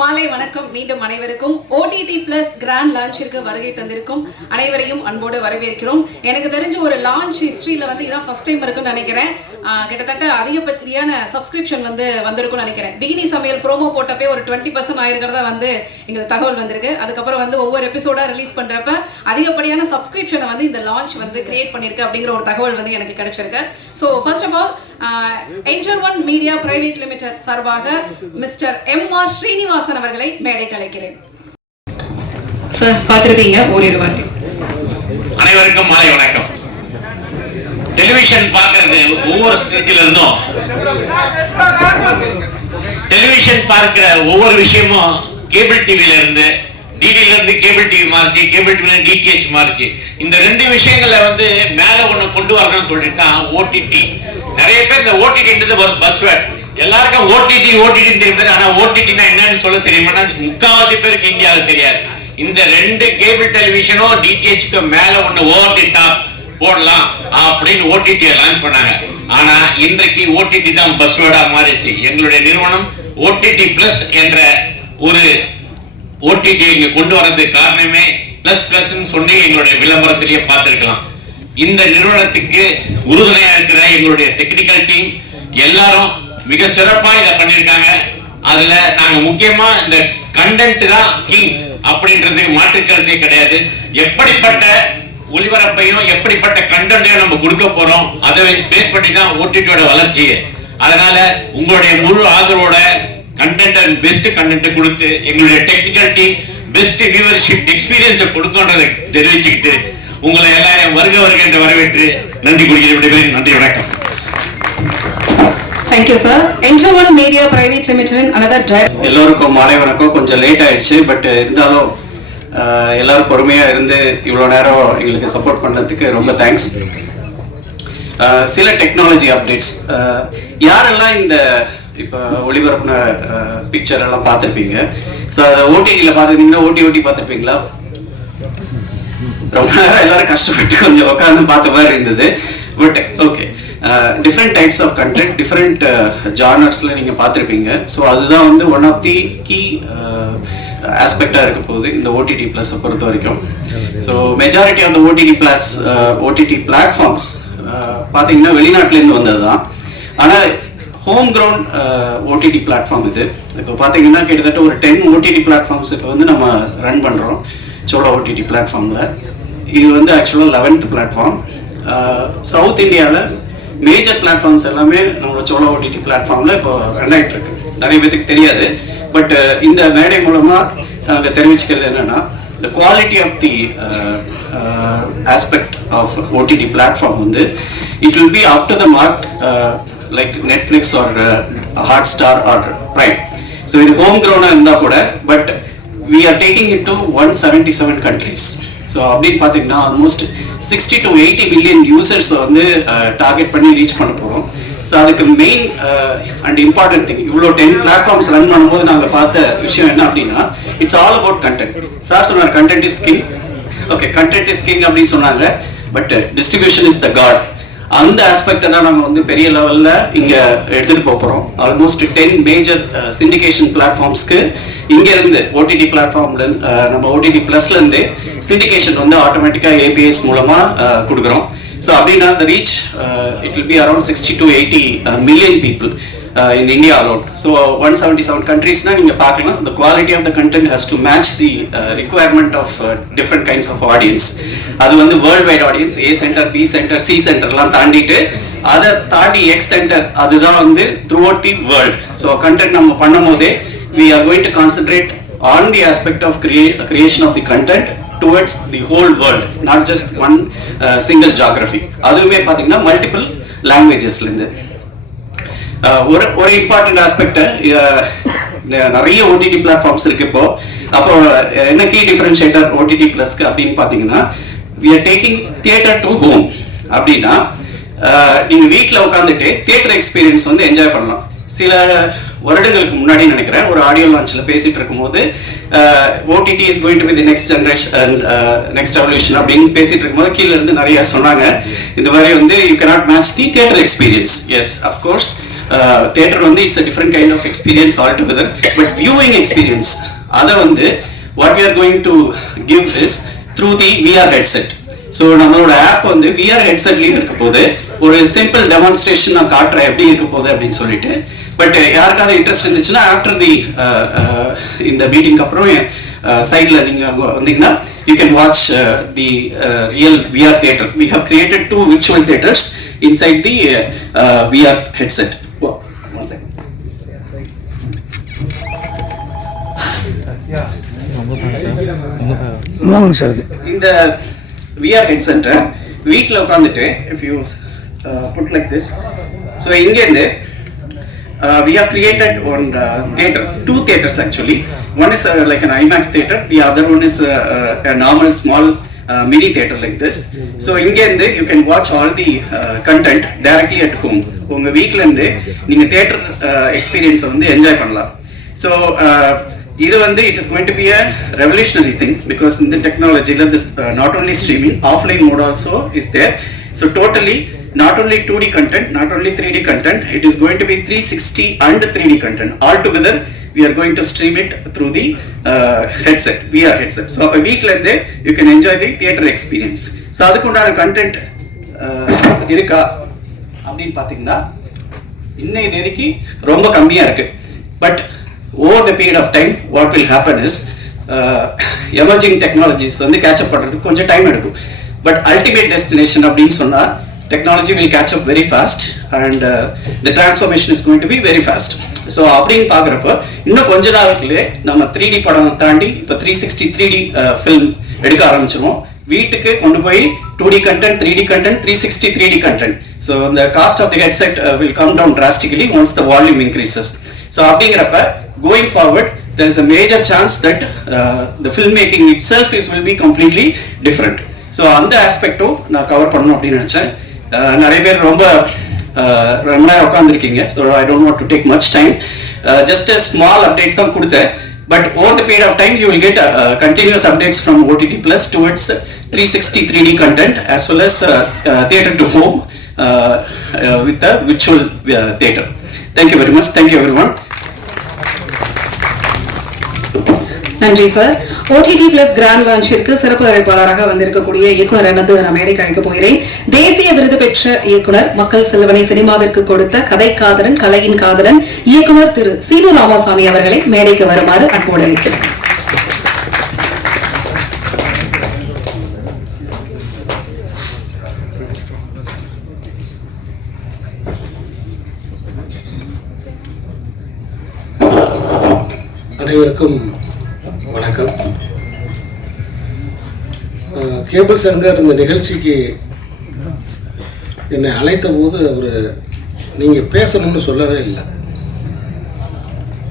மாலை வணக்கம் மீண்டும் அனைவருக்கும். OTT பிளஸ் கிராண்ட் லான்ச்சிற்கு வருகை தந்திருக்கும் அனைவரையும் அன்போடு வரவேற்கிறோம். எனக்கு தெரிஞ்ச ஒரு லான்ச் ஹிஸ்டரியில் இதான் ஃபர்ஸ்ட் டைம் இருக்குன்னு நினைக்கிறேன். கிட்டத்தட்ட அதிகப்படியான சப்ஸ்கிரிப்ஷன் வந்திருக்கும்னு நினைக்கிறேன். பிகினி சமையல் ப்ரோமோ போட்டப்பே ஒரு 20% ஆயிருக்கிறதா எங்களுக்கு தகவல் வந்திருக்கு. அதுக்கப்புறம் ஒவ்வொரு எபிசோடா ரிலீஸ் பண்றப்ப அதிகப்படியான சப்ஸ்கிரிப்ஷனை இந்த லான்ச் கிரியேட் பண்ணிருக்கு அப்படிங்கிற ஒரு தகவல் எனக்கு கிடைச்சிருக்கு. So first of all angel one media private limited சார்பாக மிஸ்டர் MR ஸ்ரீனிவாசன் அவர்களை மேடைக்கு அழைக்கிறேன். சார் பார்த்திருப்பீங்க, ஓரிரு வார்த்தை. அனைவருக்கும் மாலை வணக்கம். டெலிவிஷன் பார்க்கிறது ஒவ்வொரு ஸ்டேஜில இருந்தும் டெலிவிஷன் பார்க்கிற ஒவ்வொரு விஷயமும் கேபிள் டிவில இருந்து டிடில இருந்து கேபிள் டிவி மாறிச்சு, கேபிள் டிவில DTH மாறிச்சு. இந்த ரெண்டு விஷயங்களை மேல ஒண்ணு கொண்டு வரணும்னு சொல்லிட்டு தான் OTT. நிறைய பேர் இந்த OTT பஸ்வேர்ட் எல்லாருக்கும் OTT தெரியும். ஆனா OTT என்னன்னு சொல்ல தெரியுமா? முக்காவாசி பேருக்கு இந்தியாவில் தெரியாது. இந்த ரெண்டு கேபிள் டெலிவிஷனும் DTHக்கு மேல ஒண்ணு ஓவர் தி டாப் போடலாம் அப்படின்னு OTT லான்ச் பண்ணாங்க. ஆனா இன்றைக்கு OTT தான் பஸ்வேர்டா மாறிச்சு. எங்களுடைய நிறுவனம் OTT பிளஸ் என்ற ஒரு OTT இங்க கொண்டு வரதுக்கு காரணமே பிளஸ் சொல்லி எங்களுடைய விளம்பரத்திலேயே பார்த்திருக்கலாம். இந்த நிறுவனத்துக்கு உறுதுணையா இருக்கிற எங்களுடைய டெக்னிக்கல் டீம் எல்லாரும் மிக சிறப்பா இதை பண்ணிருக்காங்க. அதுல நாங்க முக்கியமா இந்த கண்டென்ட் தான் கிங் அப்படின்றது மாற்றுக்கிறதே கிடையாது. எப்படிப்பட்ட ஒளிபரப்பையும் எப்படிப்பட்ட கண்டென்ட்டையும் நம்ம கொடுக்க போறோம், அதை பேஸ் பண்ணி தான் OTT-யோட வளர்ச்சியே. அதனால உங்களுடைய முழு ஆதரவோட கண்டென்ட் அண்ட் பெஸ்ட் கண்டென்ட் கொடுத்து எங்களுடைய டெக்னிக்கல் டீம் பெஸ்ட் வியூவர்ஷிப் எக்ஸ்பீரியன்ஸை கொடுக்கன்றதை தெரிவிச்சுக்கிட்டு உங்களை எல்லாரையும் வருக என்று வரவேற்று நன்றி கூறுகிறேன். நன்றி, வணக்கம். Thank you sir. Angel One Media Private Limited another director. எல்லாருக்கும் மாலை வணக்கம். கொஞ்சம் லேட் ஆயிடுச்சு, பட் இருந்தாலும் எல்லாரும் பொறுமையா இருந்து இவ்வளவு நேரம் எங்களுக்கு சப்போர்ட் பண்ணதுக்கு ரொம்ப தேங்க்ஸ். சில டெக்னாலஜி அப்டேட்ஸ், யாரெல்லாம் இந்த இப்போ ஒளிபரப்புன பிக்சர் எல்லாம் பார்த்துருப்பீங்க. ஸோ அதை OTT-ல பார்த்துருந்தீங்கன்னா ஓட்டி பார்த்துருப்பீங்களா? ரொம்ப நேரம் எல்லாரும் கஷ்டப்பட்டு கொஞ்சம் உட்காந்து பார்த்த மாதிரி இருந்தது. But okay, different types of content, different ஜானர்ஸில் நீங்கள் பார்த்துருப்பீங்க. ஸோ அதுதான் ஒன் ஆஃப் தி கீ ஆஸ்பெக்டாக இருக்க போகுது இந்த OTT ப்ளஸை பொறுத்த வரைக்கும். So majority of the OTT platforms பார்த்தீங்கன்னா வெளிநாட்டிலேருந்து வந்தது தான். ஆனால் ஹோம் கிரவுண்ட் OTT பிளாட்ஃபார்ம் இது. இப்போ பார்த்தீங்கன்னா கிட்டத்தட்ட ஒரு 10 OTT பிளாட்ஃபார்ம்ஸ் இப்போ நம்ம ரன் பண்ணுறோம் சோலா OTT பிளாட்ஃபார்மில். இது ஆக்சுவலாக 11th பிளாட்ஃபார்ம். சவுத் இந்தியாவில் மேஜர் பிளாட்ஃபார்ம்ஸ் எல்லாமே நம்மளோட சோலா OTT பிளாட்ஃபார்மில் இப்போ ரன் ஆகிட்டு இருக்கு. நிறைய பேருக்கு தெரியாது. பட் இந்த மேடை மூலமாக நாங்கள் தெரிவிச்சுக்கிறது என்னென்னா, the quality of the aspect of OTT platform it will be up to the mark like Netflix or Hotstar or Prime. So இது home grown இருந்தா கூட, but we are taking it to 177 countries. So அப்படின்னு பார்த்தீங்கன்னா almost 60 to 80 million users target பண்ணி reach பண்ண போகிறோம். So அதுக்கு main and important thing, இவ்வளோ 10 பிளாட்ஃபார்ம்ஸ் ரன் பண்ணும்போது நாங்கள் பார்த்த விஷயம் என்ன அப்படின்னா, it's all about content. Sir சொன்னார் content is king. Okay, content is king அப்படின்னு சொன்னாங்க, but distribution is the god. அந்த ஆஸ்பெக்டை தான் நம்ம பெரிய லெவலில் இங்கே எடுத்துகிட்டு போகிறோம். ஆல்மோஸ்ட் 10 மேஜர் சிண்டிகேஷன் பிளாட்ஃபார்ம்ஸ்க்கு இங்கேருந்து OTT பிளாட்ஃபார்ம்ல நம்ம OTT ப்ளஸ்லேருந்து சிண்டிகேஷன் ஆட்டோமேட்டிக்காக APIs மூலமாக கொடுக்குறோம். ஸோ அப்படின்னா the reach it will be around 60 to 80 million people in India alone. So 177 countries na neenga paakalam. The quality of the content has to match the requirement of different kinds of audience. Adu worldwide audience, A center, B center, C center la taandite adha taandi X center adudha throughout the world. So content நம்ம பண்ணும்போதே we are going to concentrate on the aspect of creation of the content towards the whole world, not just one single geography. அதுவுமே பார்த்தீங்கன்னா multiple லாங்குவேஜஸ்லேருந்து. ஒரு important aspect, நிறைய OTT platforms இருக்கு இப்போ. அப்போ என்ன கீ டிஃபரன்ஷியேட்டர் OTT ப்ளஸ்க்கு அப்படின்னு பார்த்தீங்கன்னா, we are taking theater to home. அப்படின்னா நீங்கள் வீட்டில் உட்காந்துட்டு தியேட்டர் எக்ஸ்பீரியன்ஸ் என்ஜாய் பண்ணலாம். சில வருடங்களுக்கு முன்னாடி நினைக்கிறேன் ஒரு ஆடியோ லான்ச்சில் பேசிட்டு இருக்கும்போது OTT is going to be the next generation, next evolution அப்படின்னு பேசிட்டு இருக்கும்போது கீழே இருந்து நிறைய சொன்னாங்க. இந்த மாதிரி you cannot match the theatre experience. Yes, of course theatre வந்து it's a different kind of experience altogether, but viewing experience அதை வந்து what we are going to give is through the VR headset. So நம்மளோட app வந்து VR ஹெட்செட்லேயும் இருக்க போது ஒரு simple demonstration நான் காட்டுறேன் எப்படி இருக்க போகுது அப்படின்னு சொல்லிட்டு. பட் யாருக்காவது இன்ட்ரெஸ்ட் இருந்துச்சுன்னா ஆஃப்டர் தி இந்த மீட்டிங்க்கு அப்புறம் சைடில் நீங்கள் வந்தீங்கன்னா you can watch the real VR theatre. We have created 2 virtual theatres inside the VR headset. One second. இந்த VR headset வீட்டில் உட்காந்துட்டு if you put like this, so இங்கேருந்து we have created one theatre, 2 theatres actually. One is like an IMAX theatre, the other one is a normal small mini theatre like this. So இங்கேருந்து you can watch all the content directly at home. உங்கள் வீட்டிலேருந்து நீங்கள் theatre experience வந்து enjoy பண்ணலாம். So இது வந்து it is going to be a revolutionary thing because in the technology this not only streaming, offline mode also is there. So totally not only 2D content, not only 3D content, it is going to be 360 and 3D content all together. We are going to stream it through the headset, VR headset. So அப்ப வீட்ல இருந்தே you can enjoy the theatre experience. So அதுக்கு உண்டான content இருக்கா அப்படின்னு பாத்தீங்கன்னா இன்னைய தேதிக்கு ரொம்ப கம்மியா இருக்கு. But over the period of time what will happen is emerging technologies வந்து catch up பண்றதுக்கு கொஞ்சம் டைம் எடுக்கும். பட் ultimate destination அப்படின்னு சொன்னா technology will catch up very fast and the transformation is going to be very fast. So அப்படின்னு பார்க்குறப்ப இன்னும் கொஞ்ச நாளுக்குள்ளே நம்ம 3D படம் தாண்டி இப்போ 360 3D ஃபில்ம் எடுக்க ஆரம்பிச்சிருவோம். வீட்டுக்கு கொண்டு போய் 2D content, 3D content, 360 3D content. So the cost of the headset will come down drastically once the volume increases. So அப்படிங்கிறப்ப going forward there is a major chance that the filmmaking itself will be completely different. So அந்த ஆஸ்பெக்டும் நான் cover பண்ணணும் அப்படின்னு நினைச்சேன். நிறைய பேர் ரொம்ப நேரம் உட்காந்துருக்கீங்க. So I don't want to take much time. Just a small update தான் கொடுத்தேன். But over the period of time you will get continuous updates from OTT Plus towards 360 3D content as well as theatre to home with the virtual theatre. Thank you very much. Thank you everyone. நன்றி sir. OTT Plus grand லான்ச்சிற்கு சிறப்பு அழைப்பாளராக வந்திருக்கக்கூடிய இயக்குனர் எனது நான் மேடைக்கு அழைக்க போகிறேன். தேசிய விருது பெற்ற இயக்குனர், மக்கள் செல்வனை சினிமாவிற்கு கொடுத்த கதை காதலன், கலையின் காதலன் இயக்குனர் திரு சீனு ராமசாமி அவர்களை மேடைக்கு வருமாறு அன்போடு அழைக்கிறேன். அனைவருக்கும் வணக்கம். கேபிள் சங்கர் இந்த நிகழ்ச்சிக்கு என்னை அழைத்த போது அவர் நீங்கள் பேசணும்னு சொல்லவே இல்லை.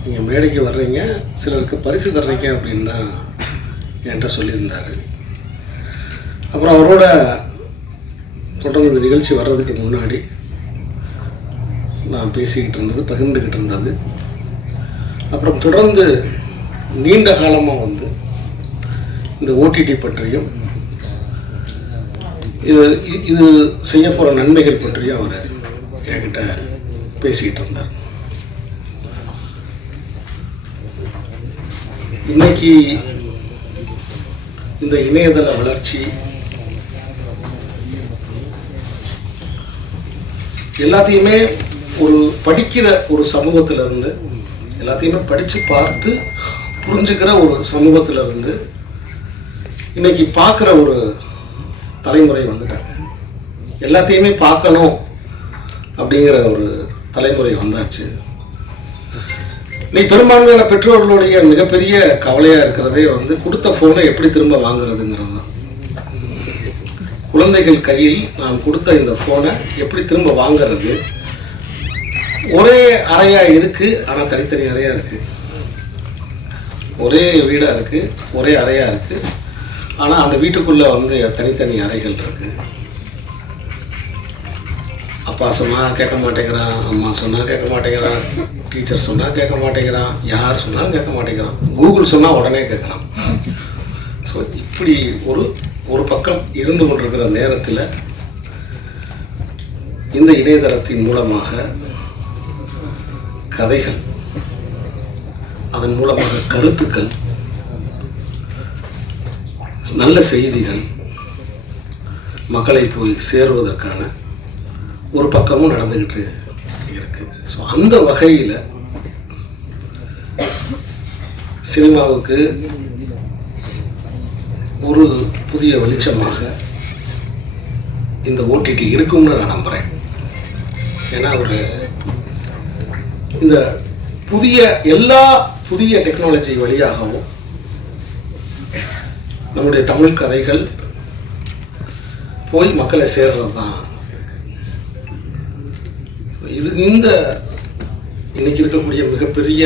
நீங்கள் மேடைக்கு வர்றீங்க, சிலருக்கு பரிசு தர்றீங்க அப்படின்னு தான் என்கிட்ட சொல்லியிருந்தார். அப்புறம் அவரோட தொடர்ந்து இந்த நிகழ்ச்சி வர்றதுக்கு முன்னாடி நான் பேசிக்கிட்டு இருந்தது, பகிர்ந்துக்கிட்டு இருந்தது. அப்புறம் தொடர்ந்து நீண்ட காலமாக வந்து இந்த ஓடிடி பற்றியும் இது செய்ய போகிற நன்மைகள் பற்றியும் அவர் என்கிட்ட பேசிக்கிட்டு இருந்தார். இன்னைக்கு இந்த இணையதள வளர்ச்சி எல்லாத்தையுமே ஒரு படிக்கிற ஒரு சமூகத்திலிருந்து, எல்லாத்தையுமே படித்து பார்த்து புரிஞ்சுக்கிற ஒரு சமூகத்திலிருந்து இன்னைக்கு பார்க்குற ஒரு தலைமுறை வந்துட்டாங்க. எல்லாத்தையுமே பார்க்கணும் அப்படிங்கிற ஒரு தலைமுறை வந்தாச்சு. இன்னைக்கு பெரும்பான்மையான பெற்றோர்களுடைய மிகப்பெரிய கவலையாக இருக்கிறதே வந்து கொடுத்த ஃபோனை எப்படி திரும்ப வாங்குறதுங்கிறது தான். குழந்தைகள் கையில் நாம் கொடுத்த இந்த ஃபோனை எப்படி திரும்ப வாங்குறது? ஒரே அறையாக இருக்குது, ஆனால் தனித்தனி அறையாக இருக்குது. ஒரே வீடாக இருக்குது, ஒரே அறையாக இருக்குது, ஆனால் அந்த வீட்டுக்குள்ளே வந்து தனித்தனி அறைகள் இருக்குது. அப்பா சொன்னால் கேட்க மாட்டேங்கிறான், அம்மா சொன்னால் கேட்க மாட்டேங்கிறான், டீச்சர் சொன்னால் கேட்க மாட்டேங்கிறான், யார் சொன்னாலும் கேட்க மாட்டேங்கிறான், கூகுள் சொன்னால் உடனே கேட்குறான். ஸோ இப்படி ஒரு பக்கம் இருந்து கொண்டிருக்கிற நேரத்தில் இந்த இணையதளத்தின் மூலமாக கதைகள், அதன் மூலமாக கருத்துக்கள், நல்ல செய்திகள் மக்களை போய் சேருவதற்கான ஒரு பக்கமும் நடந்துக்கிட்டு இருக்கு. ஸோ அந்த வகையில் சினிமாவுக்கு ஒரு புதிய வெளிச்சமாக இந்த ஓடிடி இருக்கும்னு நான் நம்புகிறேன். ஏன்னா ஒரு இந்த எல்லா புதிய டெக்னாலஜி வழியாகவும் நம்முடைய தமிழ் கதைகள் போய் மக்களை சேர்றது தான் இது. இன்னைக்கு இருக்கக்கூடிய மிகப்பெரிய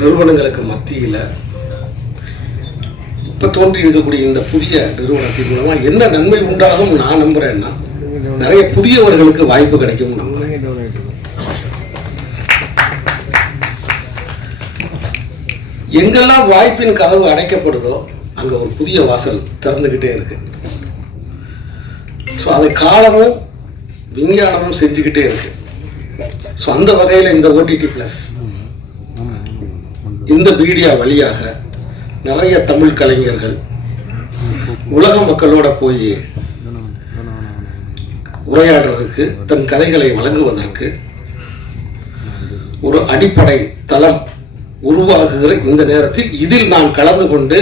நிறுவனங்களுக்கு மத்தியில் இப்போ தோன்றி இருக்கக்கூடிய இந்த புதிய நிறுவனத்தின் மூலமாக என்ன நன்மை உண்டாகும் நான் நம்புறேன்னா, நிறைய புதியவர்களுக்கு வாய்ப்பு கிடைக்கும் நம்புறேன். எங்கெல்லாம் வாய்ப்பின் கதவு அடைக்கப்படுதோ அங்கே ஒரு புதிய வாசல் திறந்துக்கிட்டே இருக்கு. ஸோ அதை காலமும் விஞ்ஞானமும் செஞ்சுக்கிட்டே இருக்கு. ஸோ அந்த வகையில் இந்த ஓடிடி ப்ளஸ் இந்த மீடியா வழியாக நிறைய தமிழ் கலைஞர்கள் உலக மக்களோட போய் உரையாடுறதுக்கு, தன் கதைகளை வழங்குவதற்கு ஒரு அடிப்படை தளம் உருவாகுகிற இந்த நேரத்தில் இதில் நான் கலந்து கொண்டு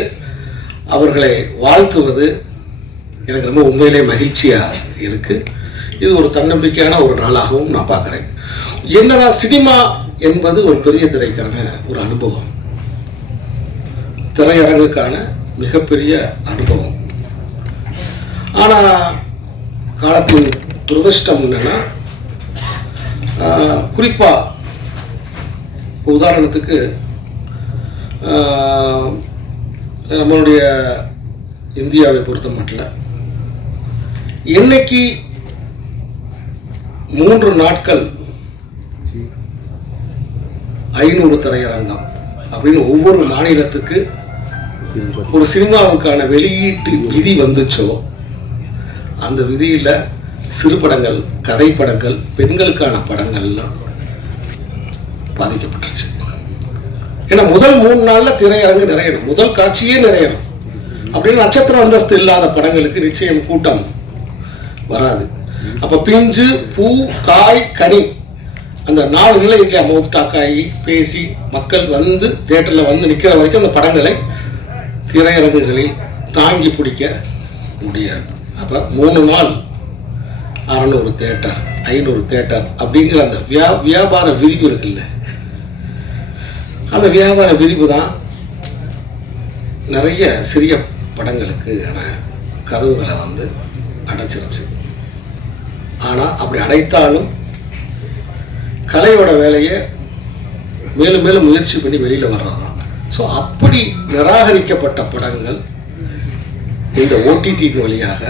அவர்களை வாழ்த்துவது எனக்கு ரொம்ப உண்மையிலே மகிழ்ச்சியாக இருக்குது. இது ஒரு தன்னம்பிக்கையான ஒரு நாளாகவும் நான் பார்க்குறேன். என்னதான் சினிமா என்பது ஒரு பெரிய திரைக்கான ஒரு அனுபவம், திரையரங்குக்கான மிகப்பெரிய அனுபவம். ஆனால் காலத்தின் துரதிர்ஷ்டம் என்னன்னா, குறிப்பாக உதாரணத்துக்கு நம்மளுடைய இந்தியாவை பொறுத்த மட்டும் இன்னைக்கு 3 நாட்கள் 500 திரையரங்கம் அப்படின்னு ஒவ்வொரு மாநிலத்துக்கு ஒரு சினிமாவுக்கான வெளியீட்டு விதி வந்துச்சோ, அந்த விதியில் சிறு படங்கள், கதை படங்கள், பெண்களுக்கான படங்கள்லாம் பாதிக்கப்பட்டுருச்சு. ஏன்னா முதல் 3 நாளில் திரையரங்கு நிறையணும், முதல் காட்சியே நிறையணும். அப்படின்னு நட்சத்திர அந்தஸ்து இல்லாத படங்களுக்கு நிச்சயம் கூட்டம் வராது. அப்போ பிஞ்சு, பூ, காய், கனி, அந்த 4 நிலை இருக்க மௌத்தாக்காயி பேசி மக்கள் வந்து தியேட்டரில் வந்து நிற்கிற வரைக்கும் அந்த படங்களை திரையரங்குகளில் தாங்கி பிடிக்க முடியாது. அப்போ 3 நாள் 600 தியேட்டர், 500 தியேட்டர் அப்படிங்கிற அந்த வியாபார விரிவு இருக்குல்ல, அந்த வியாபார விரிவு தான் நிறைய சிறிய படங்களுக்கு கதவுகளை வந்து அடைச்சிருச்சு. ஆனால் அப்படி அடைத்தாலும் கலையோட வேலையை மேலும் மேலும் முயற்சி பண்ணி வெளியில் வர்றது தான். ஸோ அப்படி நிராகரிக்கப்பட்ட படங்கள் இந்த ஓடிடி வழியாக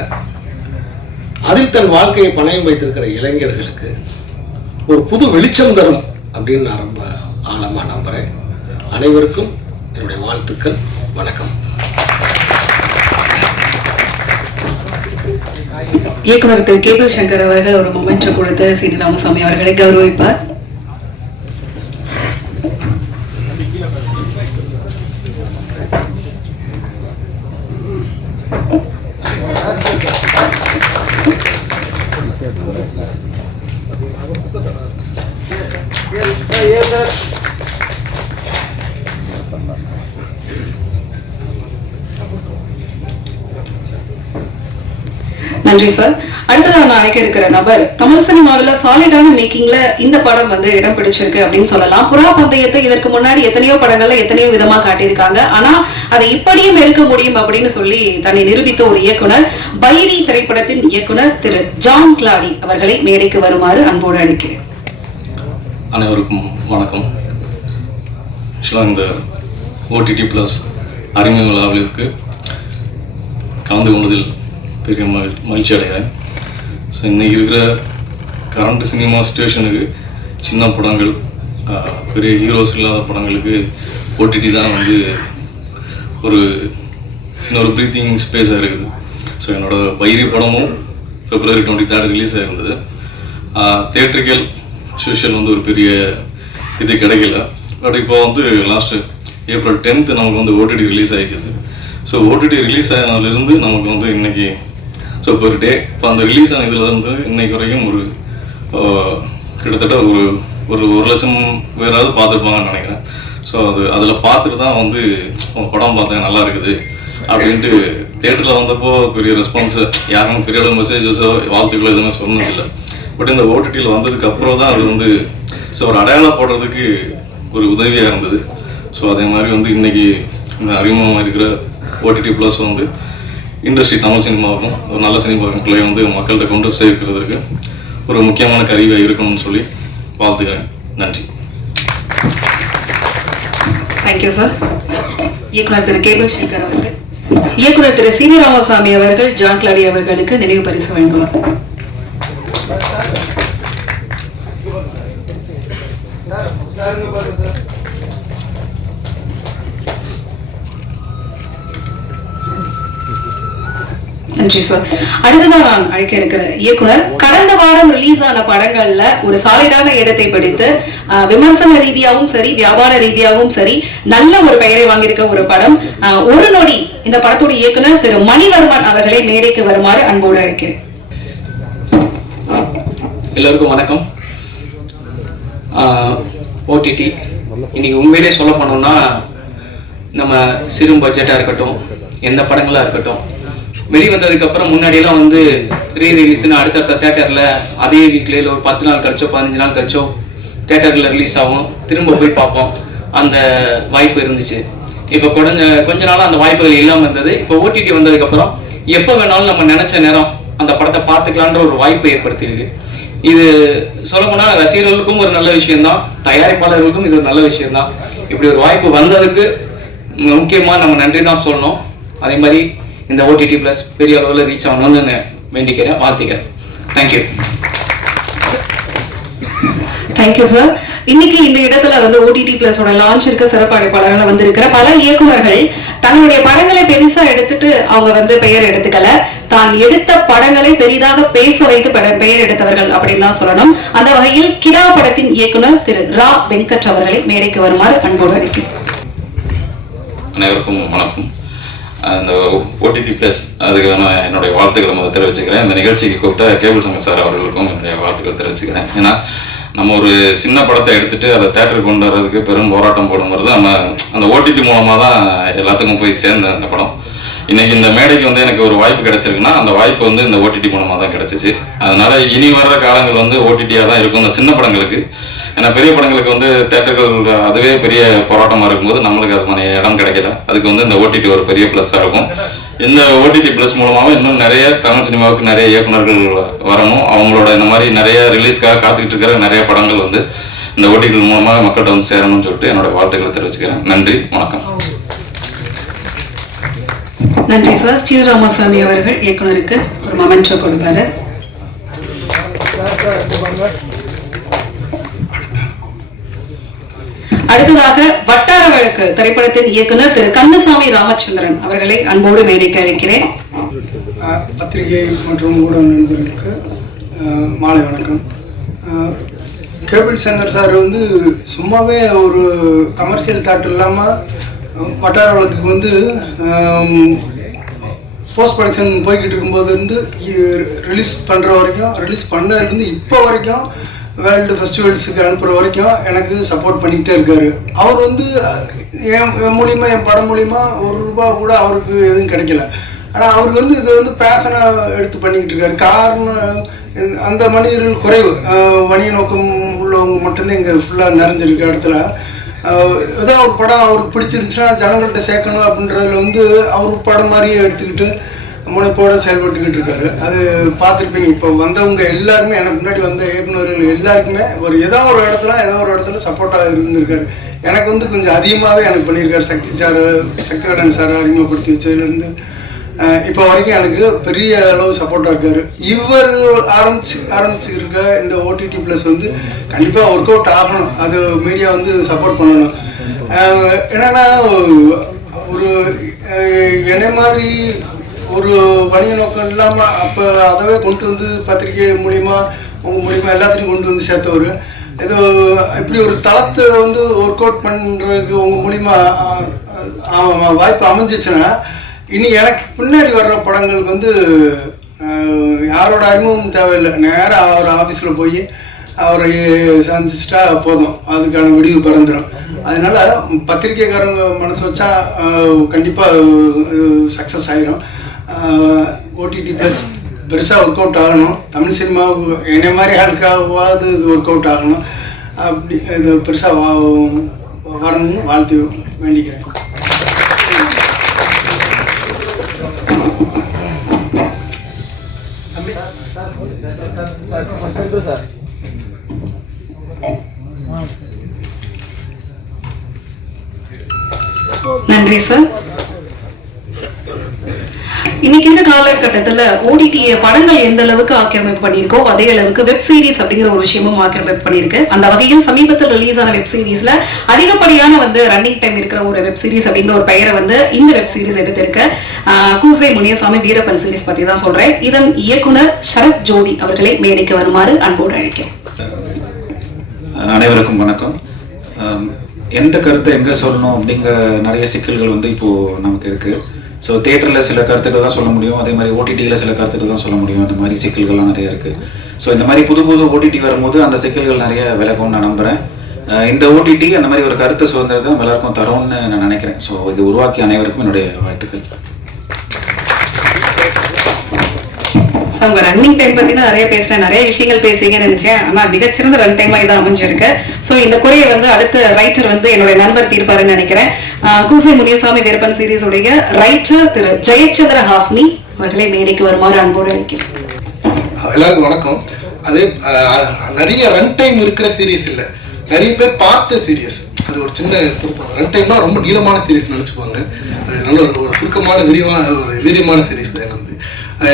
அதில் தன் வாழ்க்கையை பணயம் வைத்திருக்கிற இளைஞர்களுக்கு ஒரு புது வெளிச்சம் தரும் அப்படின்னு நான் ரொம்ப ஆழமாக நம்புகிறேன். அனைவருக்கும் என்னுடைய வாழ்த்துக்கள். வணக்கம். இயக்குனர் திரு கேபிள் சங்கர் அவர்கள் ஒரு மொமெண்ட் கொடுத்து சீனி ராமசாமி அவர்களை கௌரவிப்பார். நன்றி சார். அடுத்ததாக நான் அழைக்க இருக்கிற நபர் தமிழ் சினிமாவில் சாலிடான மேக்கிங்ல இந்த படம் வந்து இடம் பிடிச்சிருக்கு அப்படின்னு சொல்லலாம். புறா பந்தயத்தை இதற்கு முன்னாடி எத்தனையோ படங்கள்ல எத்தனையோ விதமா காட்டியிருக்காங்க. ஆனா அதை இப்படியும் எடுக்க முடியும் அப்படின்னு சொல்லி தன்னை நிரூபித்த ஒரு இயக்குனர், பைரி திரைப்படத்தின் இயக்குனர் திரு ஜான் கிளாடி அவர்களை மேடைக்கு வருமாறு அன்போடு அழைக்கிறேன். அனைவருக்கும் வணக்கம். இந்த ஓடிடி பிளஸ் அறிமுக விழாவிற்கு கலந்து கொண்டதில் பெரிய மகிழ்ச்சி அடைகிறேன். ஸோ இன்றைக்கி இருக்கிற கரண்ட் சினிமா சுச்சுவேஷனுக்கு சின்ன படங்கள், பெரிய ஹீரோஸ் இல்லாத படங்களுக்கு ஓடிடி தான் வந்து ஒரு சின்ன ஒரு ப்ரீத்திங் ஸ்பேஸாக இருக்குது. ஸோ என்னோடய பைரி படமும் February 23 ரிலீஸ் ஆகிருந்தது. தியேட்ரிக்கல் சோஷியல் வந்து ஒரு பெரிய இது கிடைக்கல. பட் இப்போ வந்து லாஸ்ட்டு April 10th நமக்கு வந்து ஓடிடி ரிலீஸ் ஆகிடுச்சு. ஸோ ஓடிடி ரிலீஸ் ஆனதுலேருந்து நமக்கு வந்து இன்றைக்கி ஸோ பெர் டே இப்போ அந்த ரிலீஸ் ஆன இதில் வந்து இன்னைக்கு வரைக்கும் ஒரு கிட்டத்தட்ட ஒரு 1 லட்சம் பேராவது பார்த்துருப்பாங்கன்னு நினைக்கிறேன். ஸோ அதில் பார்த்துட்டு தான் வந்து படம் பார்த்தேன் நல்லா இருக்குது அப்படின்ட்டு தியேட்டரில் வந்தப்போ பெரிய ரெஸ்பான்ஸு யாரும் பெரிய அளவு மெசேஜஸோ வாழ்த்துக்களோ எதுவுமே சொன்னதில்லை. பட் இந்த ஓடிடியில் வந்ததுக்கு அப்புறம் தான் அது வந்து ஸோ ஒரு அடையாளம் போடுறதுக்கு ஒரு உதவியாக இருந்தது. ஸோ அதே மாதிரி வந்து இன்றைக்கி இந்த அறிமுகமாக இருக்கிற ஓடிடி ப்ளஸ் வந்து இண்டஸ்ட்ரி தமிழ் சினிமாவுக்கும் ஒரு நல்ல சினிமாக்களை வந்து மக்கள்கிட்ட கொண்டு சேர்க்கிறதுக்கு ஒரு முக்கியமான கருவியாக இருக்கணும்னு சொல்லி வாழ்த்துக்கிறேன். நன்றி. Thank you sir. இயக்குனர் திரு கேபிள் சேகர் அவர்கள், இயக்குனர் திரு சி ராமசாமி அவர்கள் ஜான் கிளாடி அவர்களுக்கு நினைவு பரிசு வழங்குவார். நன்றி சார். அடுத்ததான் நான் அழைக்க இருக்கிற இயக்குனர், கடந்த வாரம் ரிலீஸ் ஆன படங்கள்ல ஒரு சாலிடான இடத்தை பிடித்து விமர்சன ரீதியாகவும் சரி வியாபார ரீதியாகவும் சரி நல்ல ஒரு பெயரை வாங்கியிருக்க ஒரு படம் ஒரு நொடி. இந்த படத்துடைய இயக்குனர் திரு மணிவர்மன் அவர்களை மேடைக்கு வருமாறு அன்போடு அழைக்கிறேன். எல்லோருக்கும் வணக்கம். ஓடிடி இன்னைக்கு உண்மையிலே சொல்ல போனோம்னா நம்ம சிறு பட்ஜெட்டாக இருக்கட்டும், எந்த படங்களாக இருக்கட்டும், வெளிவந்ததுக்கு அப்புறம் முன்னாடியெல்லாம் வந்து ரீரிலீஸ்னு அடுத்தடுத்த தேட்டரில் அதே வீக்லேயே ஒரு 10 நாள் கழிச்சோ 15 நாள் கழிச்சோ தேட்டரில் ரிலீஸ் ஆகும், திரும்ப போய் பார்ப்போம். அந்த வாய்ப்பு இருந்துச்சு. இப்போ கொஞ்ச நாளாக அந்த வாய்ப்புகள் இல்லாமல் இருந்தது. இப்போ ஓடிடி வந்ததுக்கப்புறம் எப்போ வேணாலும் நம்ம நினச்ச நேரம் அந்த படத்தை பார்த்துக்கலான்ற ஒரு வாய்ப்பை ஏற்படுத்தியிருக்கு. இது சொல்லப்போனால் ரசிகர்களுக்கும் ஒரு நல்ல விஷயம்தான், தயாரிப்பாளர்களுக்கும் இது ஒரு நல்ல விஷயம்தான். இப்படி ஒரு வாய்ப்பு வந்ததுக்கு முக்கியமாக நம்ம நன்றி தான் சொல்லணும். அதே மாதிரி இந்த ஓடிடி ப்ளஸ் பெரிய அளவில் ரீச் ஆகணும்னு வேண்டிக்கிறேன், வாழ்த்துக்கிறேன். தேங்க்யூ. Thank you sir. இன்னைக்கு இந்த இடத்துல வந்து ஓடிடி பிளஸோட லான்ச் இருக்க சிறப்பு அழைப்பாளர்கள் வந்து இருக்கிற பல இயக்குனர்கள் தங்களுடைய படங்களை பெருசா எடுத்துட்டு அவங்க வந்து பெயர் எடுத்துக்கல, தான் எடுத்த படங்களை பெரிதாக பேச வைத்து பெயர் எடுத்தவர்கள் அப்படின்னு தான் சொல்லணும். அந்த வகையில் கிடா படத்தின் இயக்குனர் திரு ரா வெங்கட் அவர்களை மேடைக்கு வருமாறு அன்போடு அழைக்கிறேன். அனைவருக்கும் வணக்கம். இந்த ஓடிடி ப்ளஸ் அதுக்கான என்னுடைய வாழ்த்துக்களை தெரிவிச்சுக்கிறேன். இந்த நிகழ்ச்சிக்கு கூப்பிட்ட கேபிள் சங்கர் சார் அவர்களுக்கும் என்னுடைய வாழ்த்துக்கள் தெரிவிச்சுக்கிறேன். ஏன்னா நம்ம ஒரு சின்ன படத்தை எடுத்துட்டு அதை தேட்டருக்கு கொண்டு வர்றதுக்கு பெரும் போராட்டம் போடும்போது நம்ம அந்த ஓடிடி மூலமாக தான் எல்லாத்துக்கும் போய் சேர்ந்த அந்த படம். இன்னைக்கு இந்த மேடைக்கு வந்து எனக்கு ஒரு வாய்ப்பு கிடைச்சிருக்குன்னா அந்த வாய்ப்பு வந்து இந்த ஓடிடி மூலமாக தான் கிடைச்சிச்சு. அதனால இனி வர்ற காலங்கள் வந்து ஓடிடியாக தான் இருக்கும் இந்த சின்ன படங்களுக்கு. ஏன்னா பெரிய படங்களுக்கு வந்து தேட்டர்கள் அதுவே பெரிய போராட்டமாக இருக்கும்போது நம்மளுக்கு அதுக்கான இடம் கிடைக்கல. அதுக்கு வந்து இந்த ஓடிடி ஒரு பெரிய ப்ளஸ்ஸாக இருக்கும். இந்த ஓடிடி ப்ளஸ் மூலமாக இன்னும் நிறைய தமிழ் சினிமாவுக்கு நிறைய இயக்குநர்கள் வரணும். அவங்களோட இந்த மாதிரி நிறைய ரிலீஸ்க்காக காத்துக்கிட்டு இருக்கிற நிறைய படங்கள் வந்து இந்த ஓடிடி மூலமாக மக்கள்கிட்ட வந்து சேரணும்னு சொல்லிட்டு என்னோட வாழ்த்துக்களை தெரிவிச்சுக்கிறேன். நன்றி, வணக்கம். நன்றி சார். சி ராமசாமி அவர்கள் இயக்குனருக்கு ஒரு மொமெண்டோ கொடுப்பாரு. அடுத்ததாக வட்டார வழக்கு திரைப்படத்தின் இயக்குனர் திரு கந்தசாமி ராமச்சந்திரன் அவர்களை அன்போடு மேடைக்கு அழைக்கிறேன். பத்திரிகை மற்றும் ஊடக நண்பர்களுக்கு மாலை வணக்கம். கேபிள் சங்கர் சார் வந்து சும்மாவே ஒரு கமர்ஷியல் தாட் இல்லாமல் வட்டார வழக்குக்கு வந்து போஸ்ட் ப்ரொடக்ஷன் போய்கிட்டு இருக்கும்போது இருந்து ரிலீஸ் பண்ணுற வரைக்கும், ரிலீஸ் பண்ணதுலேருந்து இப்போ வரைக்கும் வேர்ல்டு ஃபெஸ்டிவல்ஸுக்கு அனுப்புகிற வரைக்கும் எனக்கு சப்போர்ட் பண்ணிக்கிட்டே இருக்கார். அவர் வந்து என் மூலிமா, என் படம் மூலிமா ₹1 கூட அவருக்கு எதுவும் கிடைக்கல. ஆனால் அவருக்கு வந்து இதை வந்து பேஷனாக எடுத்து பண்ணிக்கிட்டு இருக்காரு. காரணம் அந்த மனிதர்கள் குறைவு, வணிக நோக்கம் உள்ளவங்க மட்டும்தான் இங்கே ஃபுல்லாக நிறைஞ்சிருக்க இடத்துல. ஏதோ ஒரு படம் அவருக்கு பிடிச்சிருந்துச்சுன்னா ஜனங்கள்கிட்ட சேர்க்கணும் அப்படின்றதுல வந்து அவர் படம் மாதிரியே எடுத்துக்கிட்டு முனைப்போடு செயல்பட்டுக்கிட்டு இருக்காரு. அது பார்த்துருப்பீங்க. இப்போ வந்தவங்க எல்லாருமே, எனக்கு முன்னாடி வந்த இயக்குநர்கள் எல்லாருக்குமே ஏதோ ஒரு இடத்துல சப்போர்ட்டாக இருந்திருக்காரு. எனக்கு வந்து கொஞ்சம் அதிகமாகவே எனக்கு பண்ணியிருக்காரு. சக்திவேலன் சார் அறிமுகப்படுத்தி வச்சதுலேருந்து இப்போ வரைக்கும் எனக்கு பெரிய அளவு சப்போர்ட்டாக இருக்காரு. இவர் ஆரம்பிச்சுருக்க இந்த ஓடிடி ப்ளஸ் வந்து கண்டிப்பாக ஒர்க் அவுட் ஆகணும். அது மீடியா வந்து சப்போர்ட் பண்ணணும். என்னென்னா ஒரு என்னை மாதிரி ஒரு வணிக நோக்கம் இல்லாமல் அப்போ அதவே கொண்டு வந்து பத்திரிகை மூலிமா உங்கள் மூலிமா எல்லாத்தையும் கொண்டு வந்து சேர்த்தவர். ஏதோ இப்படி ஒரு தளத்தை வந்து ஒர்க் அவுட் பண்ணுறதுக்கு உங்கள் மூலிமா வாய்ப்பு அமைஞ்சிச்சுன்னா இனி எனக்கு பின்னாடி வர்ற படங்களுக்கு வந்து யாரோட அறிமுகம் தேவையில்லை, நேராக அவர் ஆஃபீஸில் போய் அவரை சந்திச்சிட்டா போதும், அதுக்கான விடிவு பிறந்துடும். அதனால் பத்திரிக்கைக்காரங்க மனசு வச்சா கண்டிப்பாக சக்ஸஸ் ஆகிரும். ஓடிடி ப்ளஸ் பெருசாக ஒர்க் அவுட் ஆகணும், தமிழ் சினிமாவுக்கு என்னை மாதிரி ஆளுக்காவது இது ஒர்க் அவுட் ஆகணும், அப்படி இது பெருசாக வரணும்னு வாழ்த்து வேண்டிக்கிறேன். நன்றி சார். இன்னைக்கு இருக்க காலகட்டத்தில் ஓடிடி படங்கள் எந்த அளவுக்கு ஆக்கிரமிப்பு பண்ணியிருக்கோ அதே அளவுக்கு வெப் சீரிஸ் அப்படிங்கிற ஒரு விஷயமும் ஆக்கிரமிப்பு பண்ணியிருக்கு. அந்த வகையில் சமீபத்தில் ரிலீஸ் ஆன வெப் சீரிஸ்ல அதிகப்படியான ரன்னிங் டைம் இருக்கிற ஒரு வெப் சீரிஸ் அப்படிங்கிற ஒரு பெயரை இந்த வெப் சீரிஸ் எடுத்திருக்க கூசை முனியசாமி வீரப்பன் சீரிஸ் பத்தி தான் சொல்றேன். இதன் இயக்குனர் சரத் ஜோதி அவர்களை மேடைக்கு வருமாறு அன்போடு அழைக்கிறேன். அனைவருக்கும் வணக்கம். எந்த கருத்தை எங்கே சொல்லணும் அப்படிங்கிற நிறைய சிக்கல்கள் இப்போது நமக்கு இருக்குது. ஸோ தியேட்டரில் சில கருத்துக்கள் தான் சொல்ல முடியும், அதே மாதிரி ஓடிடியில் சில கருத்துக்கள் தான் சொல்ல முடியும். அந்த மாதிரி சிக்கல்கள்லாம் நிறைய இருக்குது. ஸோ இந்த மாதிரி புது புது ஓடிடி வரும்போது அந்த சிக்கல்கள் நிறைய விலகும்னு நான் நம்புகிறேன். இந்த ஓடிடி அந்த மாதிரி ஒரு கருத்து சுதந்திரத்தை நம்ம எல்லாருக்கும் தரும்னு நான் நினைக்கிறேன். ஸோ இது உருவாக்கி அனைவருக்கும் என்னுடைய வாழ்த்துக்கள். உங்க ரன்னிங் டைம் பத்தி நிறைய பேசுறேன், நிறைய விஷயங்கள் பேசுவீங்கன்னு நினைச்சேன். ஆனா மிகச்சிறந்த ரன் டைமா இதான் அமைஞ்சிருக்கு. சோ இந்த குறையை அடுத்த ரைட்டர் என்னுடைய நண்பர் தீர்ப்பாருன்னு நினைக்கிறேன். கூசை முனியசாமி வீரப்பன் சீரிஸ் உடைய ரைட்டர் திரு ஜெயச்சந்திர ஹாஸ்மி அவர்களை மேடைக்கு வருமாறு அன்போடு அழைக்கிறேன். எல்லாருக்கும் வணக்கம். அது நிறைய ரன் டைம் இருக்கிற சீரியஸ் இல்லை, நிறைய பேர் பார்த்த சீரியஸ். அது ஒரு சின்ன ரன் டைம்னா ரொம்ப நீளமான சீரியஸ் நினைச்சுப்பாங்க. அது நல்ல ஒரு சுருக்கமான வீரியமான சீரியஸ் தான்.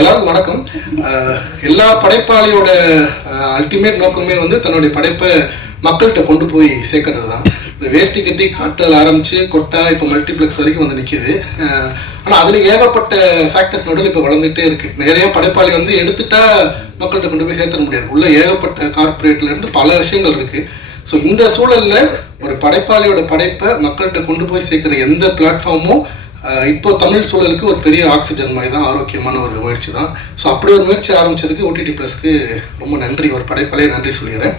எல்லாருக்கும் வணக்கம். எல்லா படைப்பாளியோட அல்டிமேட் நோக்கமே தன்னுடைய படைப்பை மக்கள்கிட்ட கொண்டு போய் சேர்க்கறது தான். இந்த வேஷ்டி கட்டி காட்டல் ஆரம்பிச்சு கொட்டா இப்போ மல்டிப்ளெக்ஸ் வரைக்கும் நிற்கிது. ஆனால் அதில் ஏகப்பட்ட ஃபேக்டர்ஸ் நடுவில் இப்போ வளர்ந்துகிட்டே இருக்குது. நிறைய படைப்பாளி எடுத்துட்டா மக்கள்கிட்ட கொண்டு போய் சேர்த்துட முடியாது. உள்ள ஏகப்பட்ட கார்பரேட்லேருந்து பல விஷயங்கள் இருக்குது. ஸோ இந்த சூழலில் ஒரு படைப்பாளியோட படைப்பை மக்கள்கிட்ட கொண்டு போய் சேர்க்குற எந்த பிளாட்ஃபார்மும் இப்போ தமிழ் சூழலுக்கு ஒரு பெரிய ஆக்சிஜன் மாதிரி தான், ஆரோக்கியமான ஒரு முயற்சி தான். ஸோ அப்படி ஒரு முயற்சி ஆரம்பித்ததுக்கு ஓடிடி ப்ளஸ்க்கு ரொம்ப நன்றி, ஒரு படைப்பாலே நன்றி சொல்லிடுறேன்.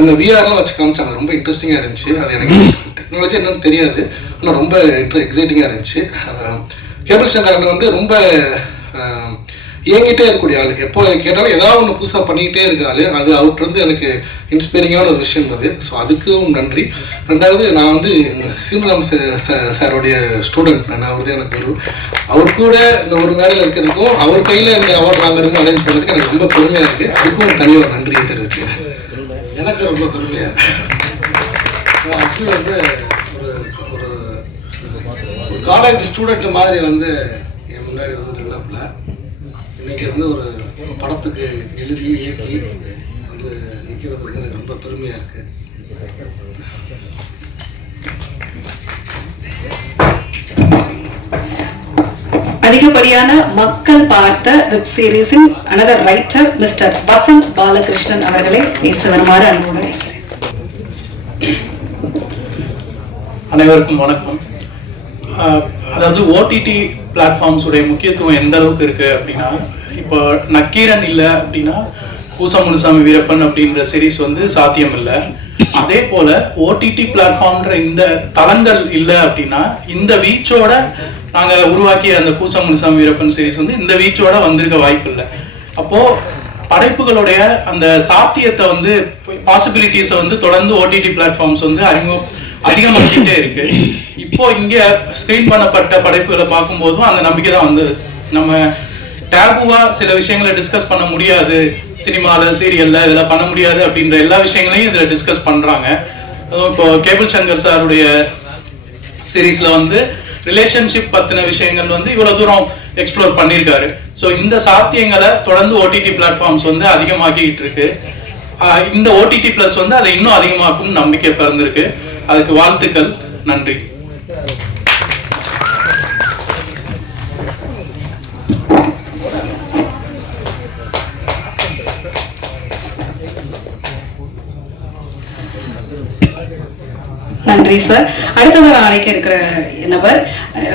அந்த விஆர்லாம் வச்சு காமிச்சாங்க, ரொம்ப இன்ட்ரெஸ்டிங்காக இருந்துச்சு. அது எனக்கு டெக்னாலஜி என்னன்னு தெரியாது, ஆனால் ரொம்ப எக்ஸைட்டிங்காக இருந்துச்சு. கேபிள் சங்கர் அண்ணன் ரொம்ப இயங்கிட்டே இருக்கக்கூடிய ஆள், எப்போ கேட்டாலும் ஏதாவது ஒன்று புதுசாக பண்ணிக்கிட்டே இருக்க ஆள். அது அவர்கிட்ட எனக்கு இன்ஸ்பைரிங்கான ஒரு விஷயம் அது. ஸோ அதுக்கும் நன்றி. ரெண்டாவது நான் சீனராம் சாரோடைய ஸ்டூடெண்ட், நான் அவர் தான் எனக்கு குரு. அவர் கூட இந்த ஒரு மேடையில் இருக்கிறதுக்கும் அவர் கையில் இந்த அவார்டு வாங்குறதுக்கும் அரேஞ்ச் பண்ணுறதுக்கு எனக்கு ரொம்ப பெருமையாக இருக்குது. அதுக்கும் தனியாக ஒரு நன்றியை தெரிவிச்சுக்கிறேன். எனக்கு ரொம்ப பெருமையாக இருக்குது. ஆக்சுவலி ஒரு காலேஜ் ஸ்டூடெண்ட் மாதிரி என் முன்னாடி நிலப்பில் இன்னைக்கு ஒரு படத்துக்கு எழுதி இயக்கி நிற்கிறது எனக்கு ரொம்ப பெருமையாக இருக்குது. அதிகப்படியான மக்கள் பார்த்த வெப் சீரிஸின் another writer mister Vasanth Balakrishnan அவர்களை பேச வருமாறு அன்போடு அழைக்கிறேன். அனைவருக்கும் வணக்கம். அதாவது ஓடிடி பிளாட்ஃபார்ம்ஸ் உடைய முக்கியத்துவம் எந்த அளவுக்கு இருக்கு அப்படின்னா, இப்போ நக்கீரன் இல்லை அப்படின்னா கூசை முனுசாமி வீரப்பன் அப்படின்ற சீரீஸ் சாத்தியம் இல்லை. அதே போல ஓடிடி பிளாட்ஃபார்ம்ன்ற இந்த தளங்கள் இல்லை அப்படின்னா இந்த வீச்சோட நாங்கள் உருவாக்கிய அந்த கூசை முனுசாமி வீரப்பன் சீரீஸ் இந்த வீச்சோட வந்திருக்க வாய்ப்பு இல்லை. அப்போ படைப்புகளுடைய அந்த சாத்தியத்தை பாசிபிலிட்டிஸை தொடர்ந்து ஓடிடி பிளாட்ஃபார்ம்ஸ் அதிகமாகிட்டே இருக்கு. இப்போ இங்க ஸ்கிரீன் பண்ணப்பட்ட படைப்புகளை பார்க்கும்போதும் அந்த நம்பிக்கை தான் வந்தது. நம்ம டேபுவா சில விஷயங்களை டிஸ்கஸ் பண்ண முடியாது, சினிமாவில் சீரியல்ல இதெல்லாம் பண்ண முடியாது அப்படின்ற எல்லா விஷயங்களையும் இதில் டிஸ்கஸ் பண்றாங்க. அதுவும் இப்போ கேபிள் சங்கர் சாருடைய சீரீஸ்ல ரிலேஷன்ஷிப் பத்தின விஷயங்கள் இவ்வளவு தூரம் எக்ஸ்ப்ளோர் பண்ணியிருக்காரு. ஸோ இந்த சாத்தியங்களை தொடர்ந்து ஓடிடி பிளாட்ஃபார்ம்ஸ் அதிகமாக்கிட்டு இருக்கு. இந்த ஓடிடி பிளஸ் அதை இன்னும் அதிகமாக்கும் நம்பிக்கை பிறந்திருக்கு. அதுக்கு வாழ்த்துக்கள், நன்றி. நன்றி சார். அடுத்தது நான் அழைக்க இருக்கிற நபர்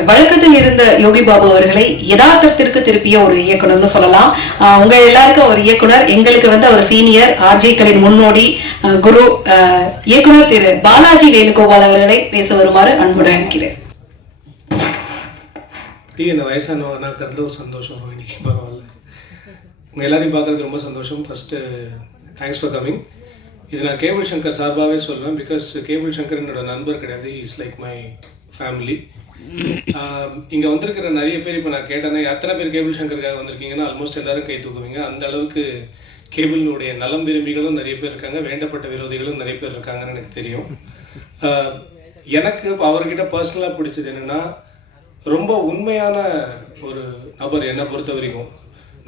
வழக்கத்தில் இருந்த யோகி பாபு அவர்களை யதார்த்தத்திற்கு திருப்பிய ஒரு இயக்குனர்னு சொல்லலாம். உங்க எல்லாருக்கும் ஒரு இயக்குனர், எங்களுக்கு வந்து அவர் சீனியர், ஆர்ஜிக்களின் முன்னோடி குரு இயக்குனர் திரு பாலாஜி வேணுகோபால் அவர்களை பேச வருமாறு அன்புடன் அழைக்கிறேன். என்ன வயசானவனாக்கிறது ஒரு சந்தோஷம் இன்னைக்கு, பரவாயில்ல. உங்கள் எல்லாரையும் பார்க்குறது ரொம்ப சந்தோஷம். First thanks for coming. இது நான் கேபிள் சங்கர் சார்பாகவே சொல்லுவேன். பிகாஸ் கேபிள் சங்கர் என்னோட நண்பர் கிடையாது, இஸ் லைக் மை ஃபேமிலி. இங்கே வந்திருக்கிற நிறைய பேர் இப்போ நான் கேட்டேன்னா எத்தனை பேர் கேபிள் சங்கருக்காக வந்திருக்கீங்கன்னா ஆல்மோஸ்ட் எல்லோரும் கை தூக்குவீங்க. அந்த அளவுக்கு கேபிளினுடைய நலம் விரும்பிகளும் நிறைய பேர் இருக்காங்க, வேண்டப்பட்ட விரோதிகளும் நிறைய பேர் இருக்காங்கன்னு எனக்கு தெரியும். எனக்கு அவர்கிட்ட பர்சனலாக பிடிச்சது என்னென்னா, ரொம்ப உண்மையான ஒரு நபர். என்னை பொறுத்த வரைக்கும்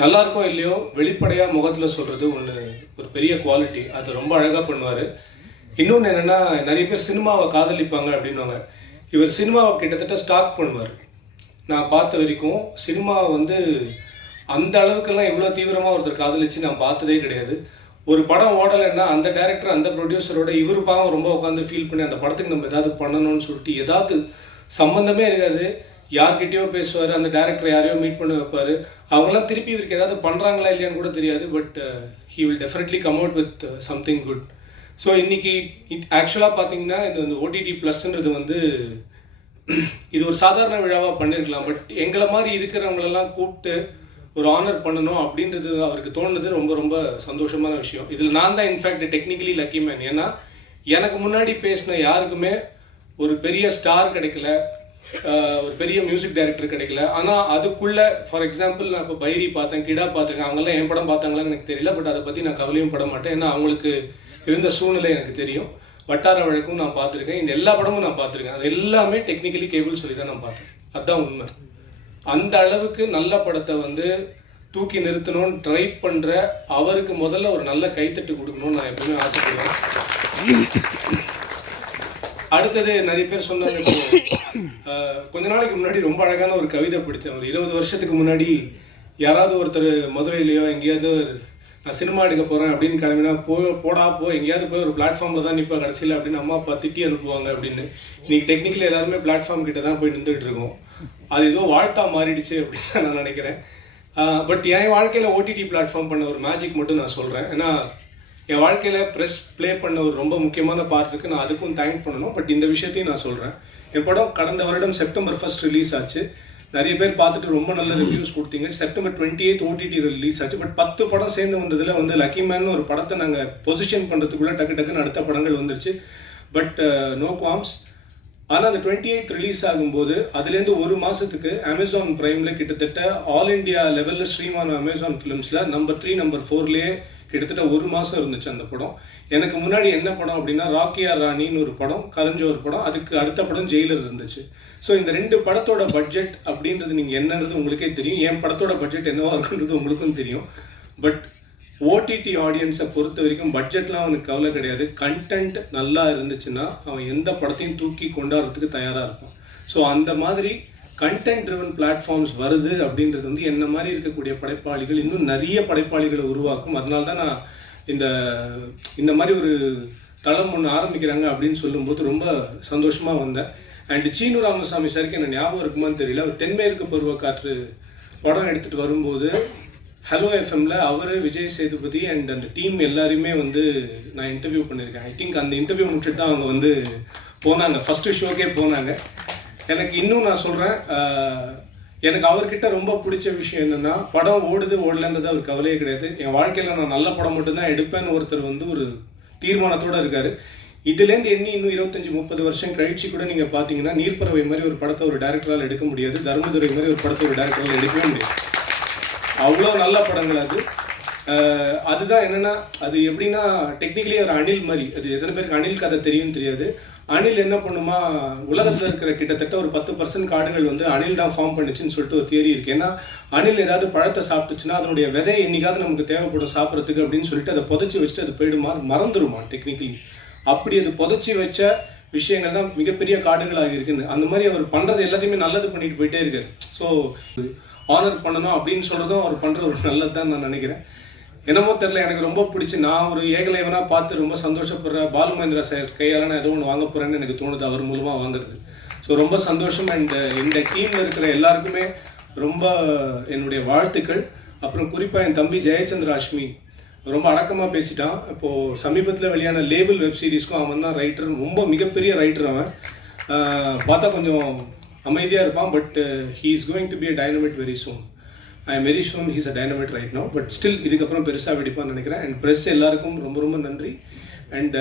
நல்லா இருக்கோ இல்லையோ வெளிப்படையாக முகத்தில் சொல்கிறது ஒரு பெரிய குவாலிட்டி. அது ரொம்ப அழகாக பண்ணுவார். இன்னொன்று என்னென்னா, நிறைய பேர் சினிமாவை காதலிப்பாங்க அப்படின்வாங்க. இவர் சினிமாவை கிட்டத்தட்ட ஸ்டாக் பண்ணுவார். நான் பார்த்த வரைக்கும் சினிமாவை வந்து அந்த அளவுக்கெல்லாம் இவ்வளோ தீவிரமாக ஒருத்தர் காதலிச்சு நான் பார்த்ததே கிடையாது. ஒரு படம் ஓடலைன்னா அந்த டைரக்டர் அந்த ப்ரொடியூசரோட இவர் பாவம் ரொம்ப உட்காந்து ஃபீல் பண்ணி அந்த படத்துக்கு நம்ம ஏதாவது பண்ணணும்னு சொல்லிட்டு ஏதாவது சம்மந்தமே இருக்காது யார்கிட்டயோ பேசுவார். அந்த டேரக்டர் யாரையோ மீட் பண்ண வைப்பார். அவங்களாம் திருப்பி இவருக்கு ஏதாவது பண்ணுறாங்களா இல்லையான்னு கூட தெரியாது. But he will definitely come out with something good. So இன்றைக்கி ஆக்சுவலாக பார்த்தீங்கன்னா இந்த ஓடிடி ப்ளஸ்ன்றது வந்து இது ஒரு சாதாரண விழாவாக பண்ணியிருக்கலாம். பட் எங்களை மாதிரி இருக்கிறவங்களெல்லாம் கூப்பிட்டு ஒரு ஆனர் பண்ணணும் அப்படின்றது அவருக்கு தோணுது. ரொம்ப ரொம்ப சந்தோஷமான விஷயம். இதில் நான் தான் இன்ஃபேக்ட் டெக்னிக்கலி லக்கி மேன். ஏன்னா எனக்கு முன்னாடி பேசின யாருக்குமே ஒரு பெரிய ஸ்டார் கிடைக்கல, ஒரு பெரிய மியூசிக் டைரக்டர் கிடைக்கல. ஆனால் அதுக்குள்ளே ஃபார் எக்ஸாம்பிள் நான் இப்போ பைரி பார்த்தேன், கிடா பார்த்துருக்கேன். அவங்கெல்லாம் என் படம் பார்த்தாங்களான்னு எனக்கு தெரியல. பட் அதை பற்றி நான் கவலையும் பட மாட்டேன். ஏன்னா அவங்களுக்கு இருந்த சூழ்நிலை எனக்கு தெரியும். வட்டார வழக்கும் நான் பார்த்துருக்கேன். இந்த எல்லா படமும் நான் பார்த்துருக்கேன். அது எல்லாமே டெக்னிக்கலி கேபிள் சொல்லி தான் நான் பார்த்தேன். அதுதான் உண்மை. அந்த அளவுக்கு நல்ல படத்தை வந்து தூக்கி நிறுத்தணும்னு ட்ரை பண்ணுற அவருக்கு முதல்ல ஒரு நல்ல கைத்தட்டு கொடுக்கணும்னு நான் எப்பவுமே ஆசைப்படுவேன். அடுத்தது நிறைய பேர் சொன்னாங்க. கொஞ்ச நாளைக்கு முன்னாடி ரொம்ப அழகான ஒரு கவிதை படித்தேன். ஒரு 20 வருஷத்துக்கு முன்னாடி யாராவது ஒருத்தர் மதுரையிலையோ எங்கேயாவது நான் சினிமா எடுக்க போகிறேன் அப்படின்னு கிளம்பினா போடா எங்கேயாவது போய் ஒரு பிளாட்ஃபார்மில் தான் நிற்பா கடைசியில் அப்படின்னு அம்மா அப்பா திட்டி அனுப்புவாங்க அப்படின்னு. இன்றைக்கி டெக்னிக்கலி எல்லாருமே பிளாட்ஃபார்ம் கிட்ட தான் போய் நின்றுட்டு இருக்கோம். அது ஏதோ வாழ்த்தா மாறிடுச்சு அப்படின்னு நான் நினைக்கிறேன். பட் என் வாழ்க்கையில் ஓடிடி பிளாட்ஃபார்ம் பண்ண ஒரு மேஜிக் மட்டும் நான் சொல்கிறேன். ஏன்னா என் வாழ்க்கையில் ப்ரெஸ் ப்ளே பண்ண ஒரு ரொம்ப முக்கியமான பார்ட் இருக்குது. நான் அதுக்கும் தேங்க் பண்ணணும். பட் இந்த விஷயத்தையும் நான் சொல்கிறேன். என் படம் கடந்த வருடம் செப்டம்பர் 1 ரிலீஸ் ஆச்சு. நிறைய பேர் பார்த்துட்டு ரொம்ப நல்ல ரிவ்யூஸ் கொடுத்தீங்க. செப்டம்பர் 28 ஓடிடி ரிலீஸ் ஆச்சு. பட் 10 படம் சேர்ந்து வந்ததில் வந்து லக்கி மேன் ஒரு படத்தை நாங்கள் பொசிஷன் பண்ணுறதுக்குள்ளே டக்குன்னு அடுத்த படங்கள் வந்துருச்சு. But no qualms. ஆனால் அந்த 28 ரிலீஸ் ஆகும்போது அதுலேருந்து ஒரு மாதத்துக்கு அமேசான் ப்ரைமில் கிட்டத்தட்ட ஆல் இண்டியா லெவலில் ஸ்ட்ரீமான அமேசான் ஃபிலிம்ஸில் நம்பர் 3 நம்பர் 4லேயே கிட்டத்தட்ட ஒரு மாதம் இருந்துச்சு அந்த படம். எனக்கு முன்னாடி என்ன படம் அப்படின்னா ராக்கியா ராணின்னு ஒரு படம், கரஞ்ச ஒரு படம், அதுக்கு அடுத்த படம் ஜெயிலர் இருந்துச்சு. ஸோ இந்த 2 படத்தோட பட்ஜெட் அப்படின்றது நீங்கள் என்னன்றது உங்களுக்கே தெரியும். என் படத்தோட பட்ஜெட் என்னவா இருக்குன்றது உங்களுக்கும் தெரியும். பட் ஓடிடி ஆடியன்ஸை பொறுத்த வரைக்கும் பட்ஜெட்லாம் அவனுக்கு கவலை கிடையாது. கண்டென்ட் நல்லா இருந்துச்சுன்னா அவன் எந்த படத்தையும் தூக்கி கொண்டாடுறதுக்கு தயாராக இருக்கும். ஸோ அந்த மாதிரி கண்டென்ட் ட்ரிவன் பிளாட்ஃபார்ம்ஸ் வருது அப்படின்றது வந்து என்ன மாதிரி இருக்கக்கூடிய படைப்பாளிகள் இன்னும் நிறைய படைப்பாளிகளை உருவாக்கும். அதனால தான் நான் இந்த மாதிரி ஒரு தளம் ஒன்று ஆரம்பிக்கிறாங்க அப்படின்னு சொல்லும்போது ரொம்ப சந்தோஷமாக வந்தேன். அண்ட் சீனு ராமசாமி சாருக்கு என்ன ஞாபகம் இருக்குமான்னு தெரியல, அவர் தென்மேற்கு பருவக்காற்று படம் எடுத்துகிட்டு வரும்போது ஹலோ எஃப்எம்மில் அவர், விஜய் சேதுபதி அண்ட் அந்த டீம் எல்லாரையுமே வந்து நான் இன்டர்வியூ பண்ணியிருக்கேன். ஐ திங்க் அந்த இன்டர்வியூ முடிச்சுட்டு தான் அவங்க வந்து போனாங்க, ஃபஸ்ட்டு ஷோக்கே போனாங்க. எனக்கு இன்னும் நான் சொல்கிறேன், எனக்கு அவர்கிட்ட ரொம்ப பிடிச்ச விஷயம் என்னென்னா படம் ஓடுது ஓடலன்றது அவர் கவலையே கிடையாது. என் வாழ்க்கையில் நான் நல்ல படம் மட்டும்தான் எடுப்பேன்னு ஒருத்தர் வந்து ஒரு தீர்மானத்தோடு இருக்கார். இதுலேருந்து எண்ணி இன்னும் 25-30 வருஷம் கழிச்சு கூட நீங்கள் பார்த்தீங்கன்னா நீர்ப்பறவை மாதிரி ஒரு படத்தை ஒரு டேரக்டரால் எடுக்க முடியாது, தர்மதுரை மாதிரி ஒரு படத்தை ஒரு டேரக்டரால் எடுக்கவே முடியாது. அவ்வளோ நல்ல படங்கள் அது. அதுதான் என்னென்னா அது எப்படின்னா டெக்னிக்கலி ஒரு அணில் மாதிரி. அது எத்தனை பேருக்கு அணில் கதை தெரியும் தெரியாது. அணில் என்ன பண்ணுமா, உலகத்தில் இருக்கிற கிட்டத்தட்ட ஒரு 10% காடுகள் வந்து அணில் தான் ஃபார்ம் பண்ணுச்சுன்னு சொல்லிட்டு ஒரு தியரி இருக்குது. ஏன்னா அணில் ஏதாவது பழத்தை சாப்பிட்டுச்சுன்னா அதனுடைய விதை என்னைக்காவது நமக்கு தேவைப்படும் சாப்பிட்றதுக்கு அப்படின்னு சொல்லிட்டு அதை புதைச்சி வச்சுட்டு அது போயிடுமா, மறந்துடுமா டெக்னிக்கலி. அப்படி அது புதைச்சி வச்ச விஷயங்கள் தான் மிகப்பெரிய காடுகளாக இருக்குன்னு. அந்த மாதிரி அவர் பண்ணுறது எல்லாத்தையுமே நல்லது பண்ணிட்டு போயிட்டே இருக்கார். ஸோ ஆனர் பண்ணணும் அப்படின்னு சொல்கிறதும் அவர் பண்ணுற ஒரு நல்லது தான் நான் நினைக்கிறேன். என்னமோ தெரில, எனக்கு ரொம்ப பிடிச்சி நான் ஒரு ஏகலைவனாக பார்த்து ரொம்ப சந்தோஷப்படுறேன். பாலு மகேந்திரா சார் கையால் நான் ஏதோ ஒன்று வாங்க போகிறேன்னு எனக்கு தோணுது அவர் மூலமாக வாங்குறது. ஸோ ரொம்ப சந்தோஷம். அண்ட் இந்த டீமில் இருக்கிற எல்லாருக்குமே ரொம்ப என்னுடைய வாழ்த்துக்கள். அப்புறம் குறிப்பாக என் தம்பி ஜெயச்சந்திர அஷ்மி ரொம்ப அடக்கமாக பேசிட்டான். இப்போது சமீபத்தில் வெளியான லேபிள் வெப் சீரிஸ்க்கும் அவன் தான் ரைட்டர், ரொம்ப மிகப்பெரிய ரைட்டர். அவன் பார்த்தா கொஞ்சம் அமைதியாக இருப்பான், but he is going to be a dynamite very soon. I am very sure he's a dynamite right now, but still இதுக்கப்புறம் பெருசாக வெடிப்பான்னு நினைக்கிறேன். அண்ட் ப்ரெஸ் எல்லாருக்கும் ரொம்ப ரொம்ப நன்றி. அண்ட்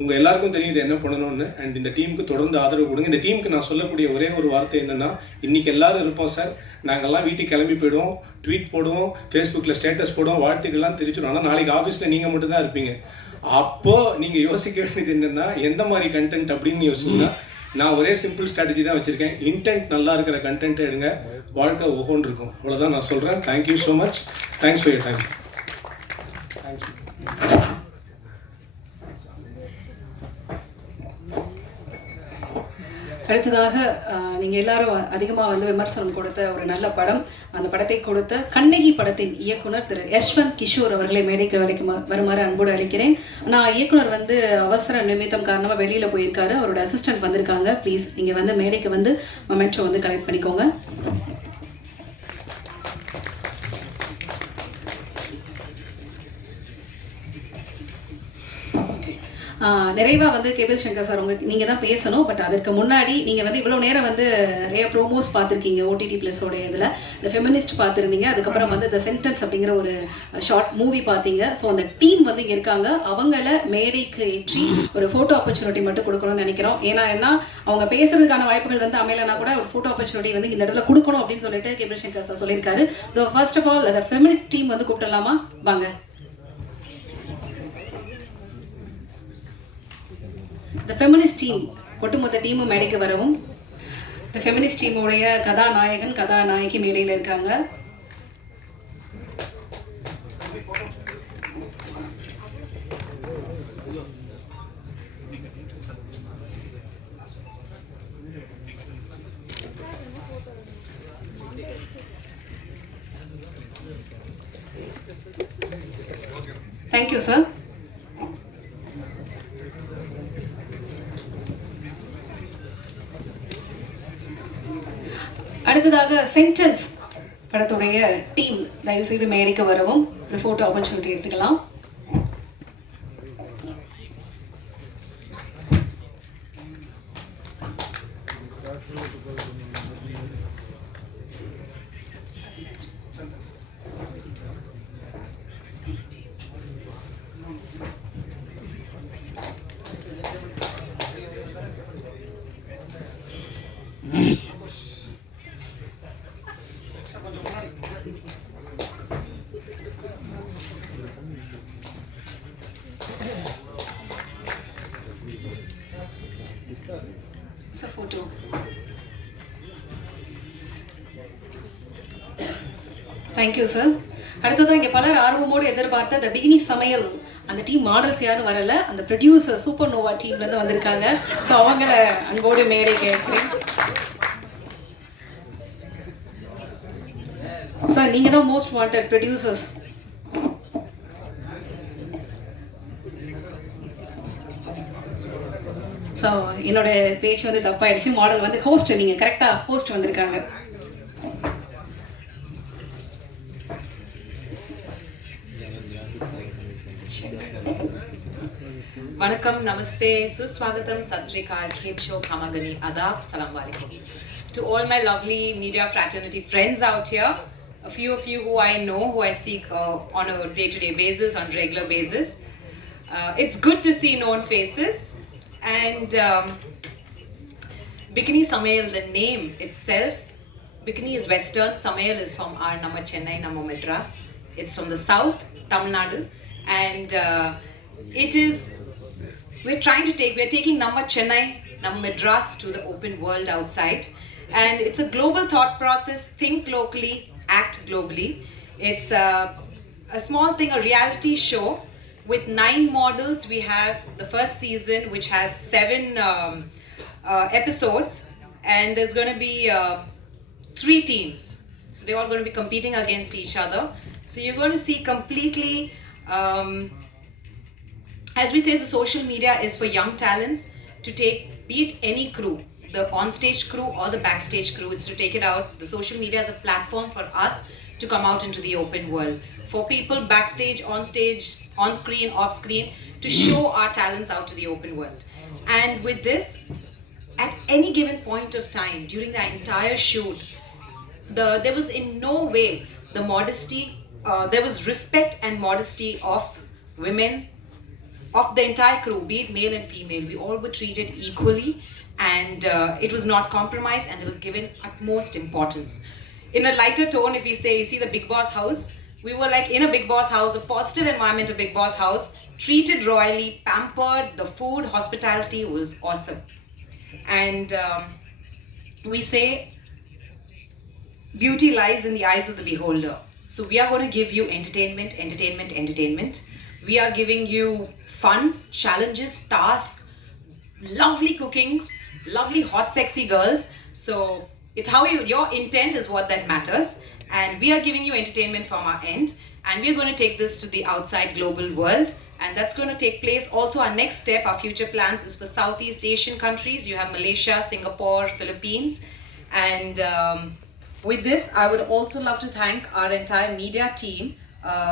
உங்கள் எல்லாருக்கும் தெரியும் இது என்ன பண்ணணும்னு. அண்ட் இந்த டீமுக்கு தொடர்ந்து ஆதரவு கொடுங்க. இந்த டீமுக்கு நான் சொல்லக்கூடிய ஒரே ஒரு வார்த்தை என்னென்னா, இன்றைக்கி எல்லோரும் இருப்போம் சார், நாங்கள்லாம் வீட்டுக்கு கிளம்பி போயிடுவோம், ட்வீட் போடுவோம், ஃபேஸ்புக்கில் ஸ்டேட்டஸ் போடுவோம், வாழ்த்துக்கெல்லாம் தெரிவிச்சிடும். ஆனால் நாளைக்கு ஆஃபீஸில் நீங்கள் மட்டும்தான் இருப்பீங்க. அப்போது நீங்கள் யோசிக்க வேண்டியது என்னென்னா, எந்த மாதிரி கண்டென்ட் அப்படின்னு யோசிச்சிங்கன்னா, நான் ஒரே சிம்பிள் ஸ்ட்ராட்டஜி தான் வச்சுருக்கேன். இன்டென்ட் நல்லா இருக்கிற கண்டென்ட்டை எடுங்க, வாழ்க்கை ஒவ்வொன்று இருக்கும். அவ்வளோதான் நான் சொல்கிறேன். Thank you so much. Thanks for your time. Thanks. அடுத்ததாக நீங்கள் எல்லாரும் அதிகமாக வந்து விமர்சனம் கொடுத்த ஒரு நல்ல படம், அந்த படத்தை கொடுத்த கண்ணகி படத்தின் இயக்குனர் திரு யஷ்வந்த் கிஷோர் அவர்களை மேடைக்கு வருமாறு அன்போடு அளிக்கிறேன். நான் இயக்குனர் வந்து அவசர நிமித்தம் காரணமாக வெளியில் போயிருக்காரு, அவரோட அசிஸ்டன்ட் வந்திருக்காங்க. ப்ளீஸ் நீங்கள் வந்து மேடைக்கு வந்து மொமெண்டோ வந்து கலெக்ட் பண்ணிக்கோங்க. நிறைவாக வந்து கேபிள் சங்கர் சார் நீங்கள் தான் பேசணும். பட் அதற்கு முன்னாடி நீங்கள் வந்து இவ்வளோ நேரம் வந்து நிறைய ப்ரோமோஸ் பார்த்துருக்கீங்க ஓடிடி ப்ளஸோட இதில். இந்த ஃபெமினிஸ்ட் பார்த்துருந்தீங்க, அதுக்கப்புறம் வந்து த சென்டென்ஸ் அப்படிங்கிற ஒரு ஷார்ட் மூவி பார்த்தீங்க. ஸோ அந்த டீம் வந்து இங்கே இருக்காங்க, அவங்கள மேடைக்கு ஏற்றி ஒரு ஃபோட்டோ ஆப்பர்ச்சுனிட்டி மட்டும் கொடுக்கணும்னு நினைக்கிறோம். ஏன்னா அவங்க பேசுறதுக்கான வாய்ப்புகள் வந்து அமையலைன்னா கூட ஒரு ஃபோட்டோ ஆப்பர்ச்சுனிட்டி வந்து இந்த இடத்துல கொடுக்கணும் அப்படின்னு சொல்லிட்டு கேபிள் சங்கர் சார் சொல்லியிருக்காரு. ஃபர்ஸ்ட் ஆஃப் ஆல் அந்த ஃபெமினிஸ்ட் டீம் வந்து கூப்பிடலாமா? வாங்க. த ஃபெமினிஸ்ட் டீம் ஒட்டுமொத்த டீமும் மேடைக்கு வரவும். த ஃபெமினிஸ்ட் டீமுடைய கதாநாயகன் கதாநாயகி மேடையில் இருக்காங்க. Thank you sir. அடுத்ததாக சென்டென்ஸ் படத்துடைய டீம் தயவு செய்து மேடைக்கு வரவும். ஒரு ஃபோட்டோ ஆப்பர்ச்சுனிட்டி எடுத்துக்கலாம். Photo. Thank you, sir. அடுத்ததான் இங்கே பலர் ஆர்வமோடு எதிர்பார்த்த த பிகினி சமையல் அந்த டீம் மாடல்ஸ் யாரும் வரல, அந்த ப்ரொடியூசர் சூப்பர் நோவா டீம்லேருந்து வந்திருக்காங்க. ஸோ அவங்கள அன்போடு மேடை கேட்குறேன். சார் நீங்கள் தான் மோஸ்ட் வாண்டட் ப்ரொடியூசர்ஸ். ஸோ என்னோட பேச்சு வந்து தப்பாயிடுச்சு. மாடல் வந்து ஹோஸ்ட், நீங்கள் கரெக்டாக ஹோஸ்ட் வந்திருக்காங்க. Vanakkam, Namaste, Suswagatam, Sat Sri Akal, Khepsho, Kamagani, Adab, Salam Alaikum. To all my lovely media fraternity friends out here, a few of you who I know, who I see on a day-to-day basis, on regular basis. It's good to see known faces. And Bikini Samail, the name itself, Bikini is Western, Samail is from our Namma Chennai, Namma Madras. It's from the south, Tamil Nadu. And we're taking Namma Chennai, Namma Madras to the open world outside. And it's a global thought process, think locally, act globally. It's a small thing, a reality show with 9 models. We have the first season, which has 7 episodes, and there's going to be 3 teams. So they're all going to be competing against each other. So you're going to see completely, as we say, the social media is for young talents to take, be it any crew, the on-stage crew or the backstage crew, it's to take it out. The social media is a platform for us to come out into the open world. For people backstage, on stage, on screen, off screen, to show our talents out to the open world. And with this, at any given point of time during the entire shoot, there was in no way the modesty, there was respect and modesty of women, of the entire crew, be it male and female. We all were treated equally, and it was not compromised, and they were given utmost importance. In a lighter tone, if we say, you see the Bigg Boss house, we were like in a Bigg Boss house, a positive environment of Bigg Boss house, treated royally, pampered, the food, hospitality was awesome. And we say, beauty lies in the eyes of the beholder. So we are going to give you entertainment, entertainment, entertainment. We are giving you fun, challenges, tasks, lovely cookings, lovely hot sexy girls. So it's how your intent is what that matters. And we are giving you entertainment from our end. And we're going to take this to the outside global world. And that's going to take place. Also, our next step, our future plans is for Southeast Asian countries. You have Malaysia, Singapore, Philippines. And with this, I would also love to thank our entire media team,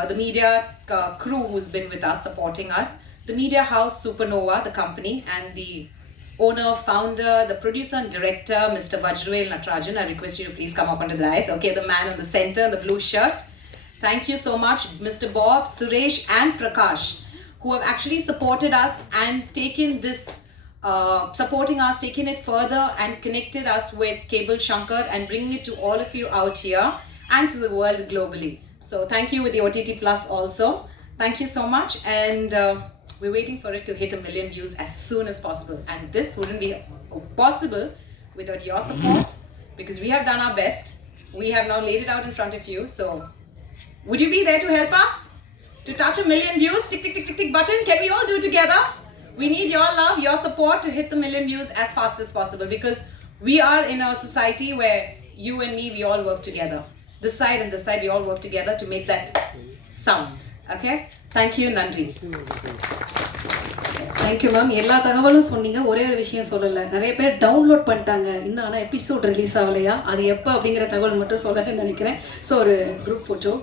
the media crew who's been with us, supporting us, the media house Supernova, the company, and the owner, founder, the producer and director, Mr. Vajravel Natarajan. I request you to please come up onto the dais. Okay, the man in the center, the blue shirt. Thank you so much, Mr. Bob, Suresh and Prakash, who have actually supported us and taken this, supporting us, taken it further and connected us with Cable Shankar and bringing it to all of you out here and to the world globally. So thank you with the OTT Plus also. Thank you so much, and we're waiting for it to hit 1 million views as soon as possible. And this wouldn't be possible without your support, because we have done our best. We have now laid it out in front of you. So would you be there to help us? To touch 1 million views, tick, tick, tick, tick, tick button. Can we all do together? We need your love, your support to hit the 1 million views as fast as possible, because we are in a society where you and me, we all work together. This side and this side, we all work together to make that sound. Okay? Thank you, Nandri. Thank you ma'am. எல்லா தகவலும் சொன்னீங்க. ஒரே ஒரு விஷயம் சொல்லலை. நிறைய பேர் download பண்ணிட்டாங்க, இன்னும் ஆனால் எபிசோட் ரிலீஸ் ஆகலையா, அது எப்போ அப்படிங்கிற தகவல் மட்டும் சொல்லணும்னு நினைக்கிறேன். ஸோ ஒரு குரூப் ஃபோட்டோ.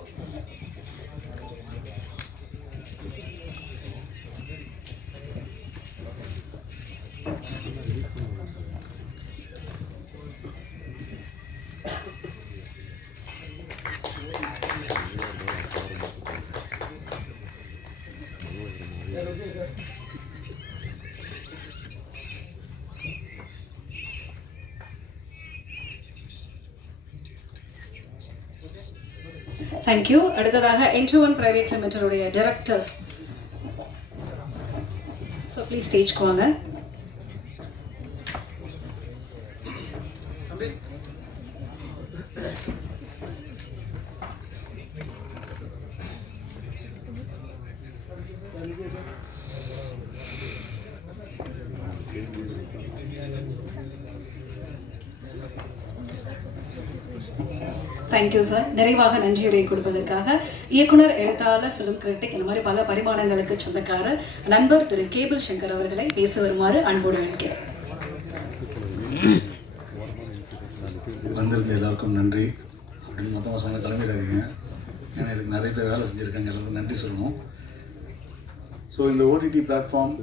தேங்க்யூ. அடுத்ததாக N21 பிரைவேட் லிமிடெடுடைய டைரக்டர்ஸ். ஸோ ப்ளீஸ் ஸ்டேஜ்க்கு வாங்க. Thank you sir. நிறைவாக நன்றியுரை கொடுப்பதற்காக இயக்குனர், எழுத்தாளர், ஃபிலிம் கிரிட்டிக், இந்த மாதிரி பல பரிமாணங்களுக்கு சொந்தக்காரர் நண்பர் திரு கேபிள் சங்கர் அவர்களை பேச வருமாறு அன்போடு அழைக்கிறேன். வந்திருந்த எல்லாருக்கும் நன்றி. அப்படின்னு மொத்தமாக சொன்ன கிளம்பிடாதீங்க, ஏன்னா இதுக்கு நிறைய பேர் வேலை செஞ்சுருக்காங்க, எல்லாருக்கும் நன்றி சொல்லணும். ஸோ இந்த ஓடிடி பிளாட்ஃபார்ம்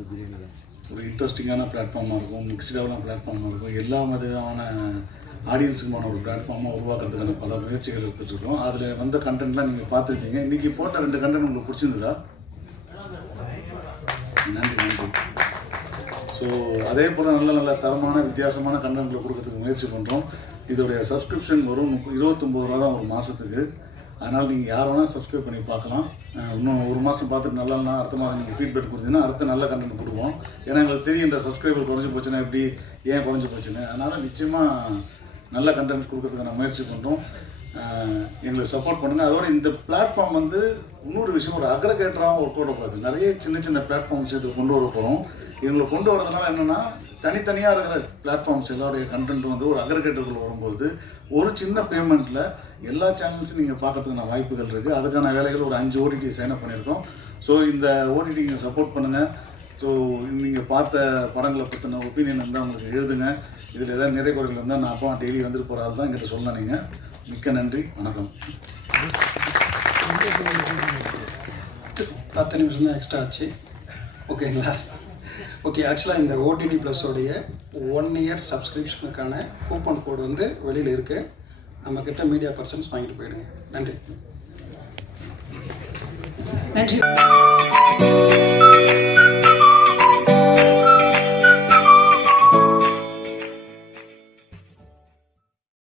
ஒரு இன்ட்ரெஸ்டிங்கான பிளாட்ஃபார்மாக இருக்கும், மிக்ஸ்டான பிளாட்ஃபார்மாக இருக்கும், எல்லா விதமான ஆடியன்ஸுக்குமான ஒரு பிளாட்ஃபார்மாக உருவாக்குறதுக்கான பல முயற்சிகள் எடுத்துகிட்ருக்கோம். அதில் வந்த கண்டென்ட்லாம் நீங்கள் பார்த்துருப்பீங்க. இன்றைக்கி போட்ட 2 கண்டென்ட் உங்களுக்கு பிடிச்சிருந்ததா? நன்றி நன்றி. ஸோ அதே போல் நல்ல நல்ல தரமான வித்தியாசமான கண்டென்ட்களை கொடுக்கறதுக்கு முயற்சி பண்ணுறோம். இதோடைய சப்ஸ்கிரிப்ஷன் வரும் 29 ரூபா தான் ஒரு மாதத்துக்கு. அதனால் நீங்கள் யார் வேணால் சப்ஸ்கிரைப் பண்ணி பார்க்கலாம். இன்னும் ஒரு மாதம் பார்த்துட்டு நல்லா அடுத்த மாதம் நீங்கள் ஃபீட்பேக் கொடுத்தீங்கன்னா அடுத்த நல்ல கண்டென்ட் கொடுப்போம். ஏன்னா எங்களுக்கு தெரியும் இந்த சப்ஸ்கிரைபர் குறைஞ்சி போச்சுன்னா எப்படி, ஏன் குறைஞ்சி போச்சுன்னு. அதனால் நிச்சயமாக நல்ல கண்டென்ட் கொடுக்கறதுக்கான முயற்சி பண்ணுறோம். எங்களை சப்போர்ட் பண்ணுங்கள். அதோட இந்த பிளாட்ஃபார்ம் வந்து இன்னொரு விஷயம், ஒரு அக்ரகேட்டராகவும் ஒர்க் அவுட் பார்த்து நிறைய சின்ன சின்ன பிளாட்ஃபார்ம்ஸ் இது கொண்டு வர போகிறோம். எங்களை கொண்டு வரதுனால என்னென்னா, தனித்தனியாக இருக்கிற பிளாட்ஃபார்ம்ஸ் எல்லாருடைய கண்டென்ட் வந்து ஒரு அக்ரகேட்டருக்குள்ள வரும்போது ஒரு சின்ன பேமெண்ட்டில் எல்லா சேனல்ஸும் நீங்கள் பார்க்கறதுக்கான வாய்ப்புகள் இருக்குது. அதுக்கான வேலைகள் ஒரு 5 ஓடிடி சைன் அப் பண்ணியிருக்கோம். ஸோ இந்த ஓடிடி நீங்கள் சப்போர்ட் பண்ணுங்கள். ஸோ நீங்கள் பார்த்த படங்களை பற்றின ஒப்பீனியன் இருந்தால் உங்களுக்கு எழுதுங்க. இதில் ஏதாவது நிறைய குறைகள் இருந்தால் நான் அப்போ டெய்லி வந்துட்டு போகிற ஆள் தான் என்கிட்ட சொல்லலாம். நீங்கள் மிக்க நன்றி, வணக்கம். 10 நிமிஷம் தான் எக்ஸ்ட்ரா ஆச்சு, ஓகேங்களா? ஓகே, ஆக்சுவலாக இந்த ஓடிடி ப்ளஸோடைய 1 இயர் சப்ஸ்கிரிப்ஷனுக்கான கூப்பன் கோடு வந்து வெளியில் இருக்குது. நம்மக்கிட்ட மீடியா பர்சன்ஸ் வாங்கிட்டு போயிடுங்க. நன்றி. நன்றி.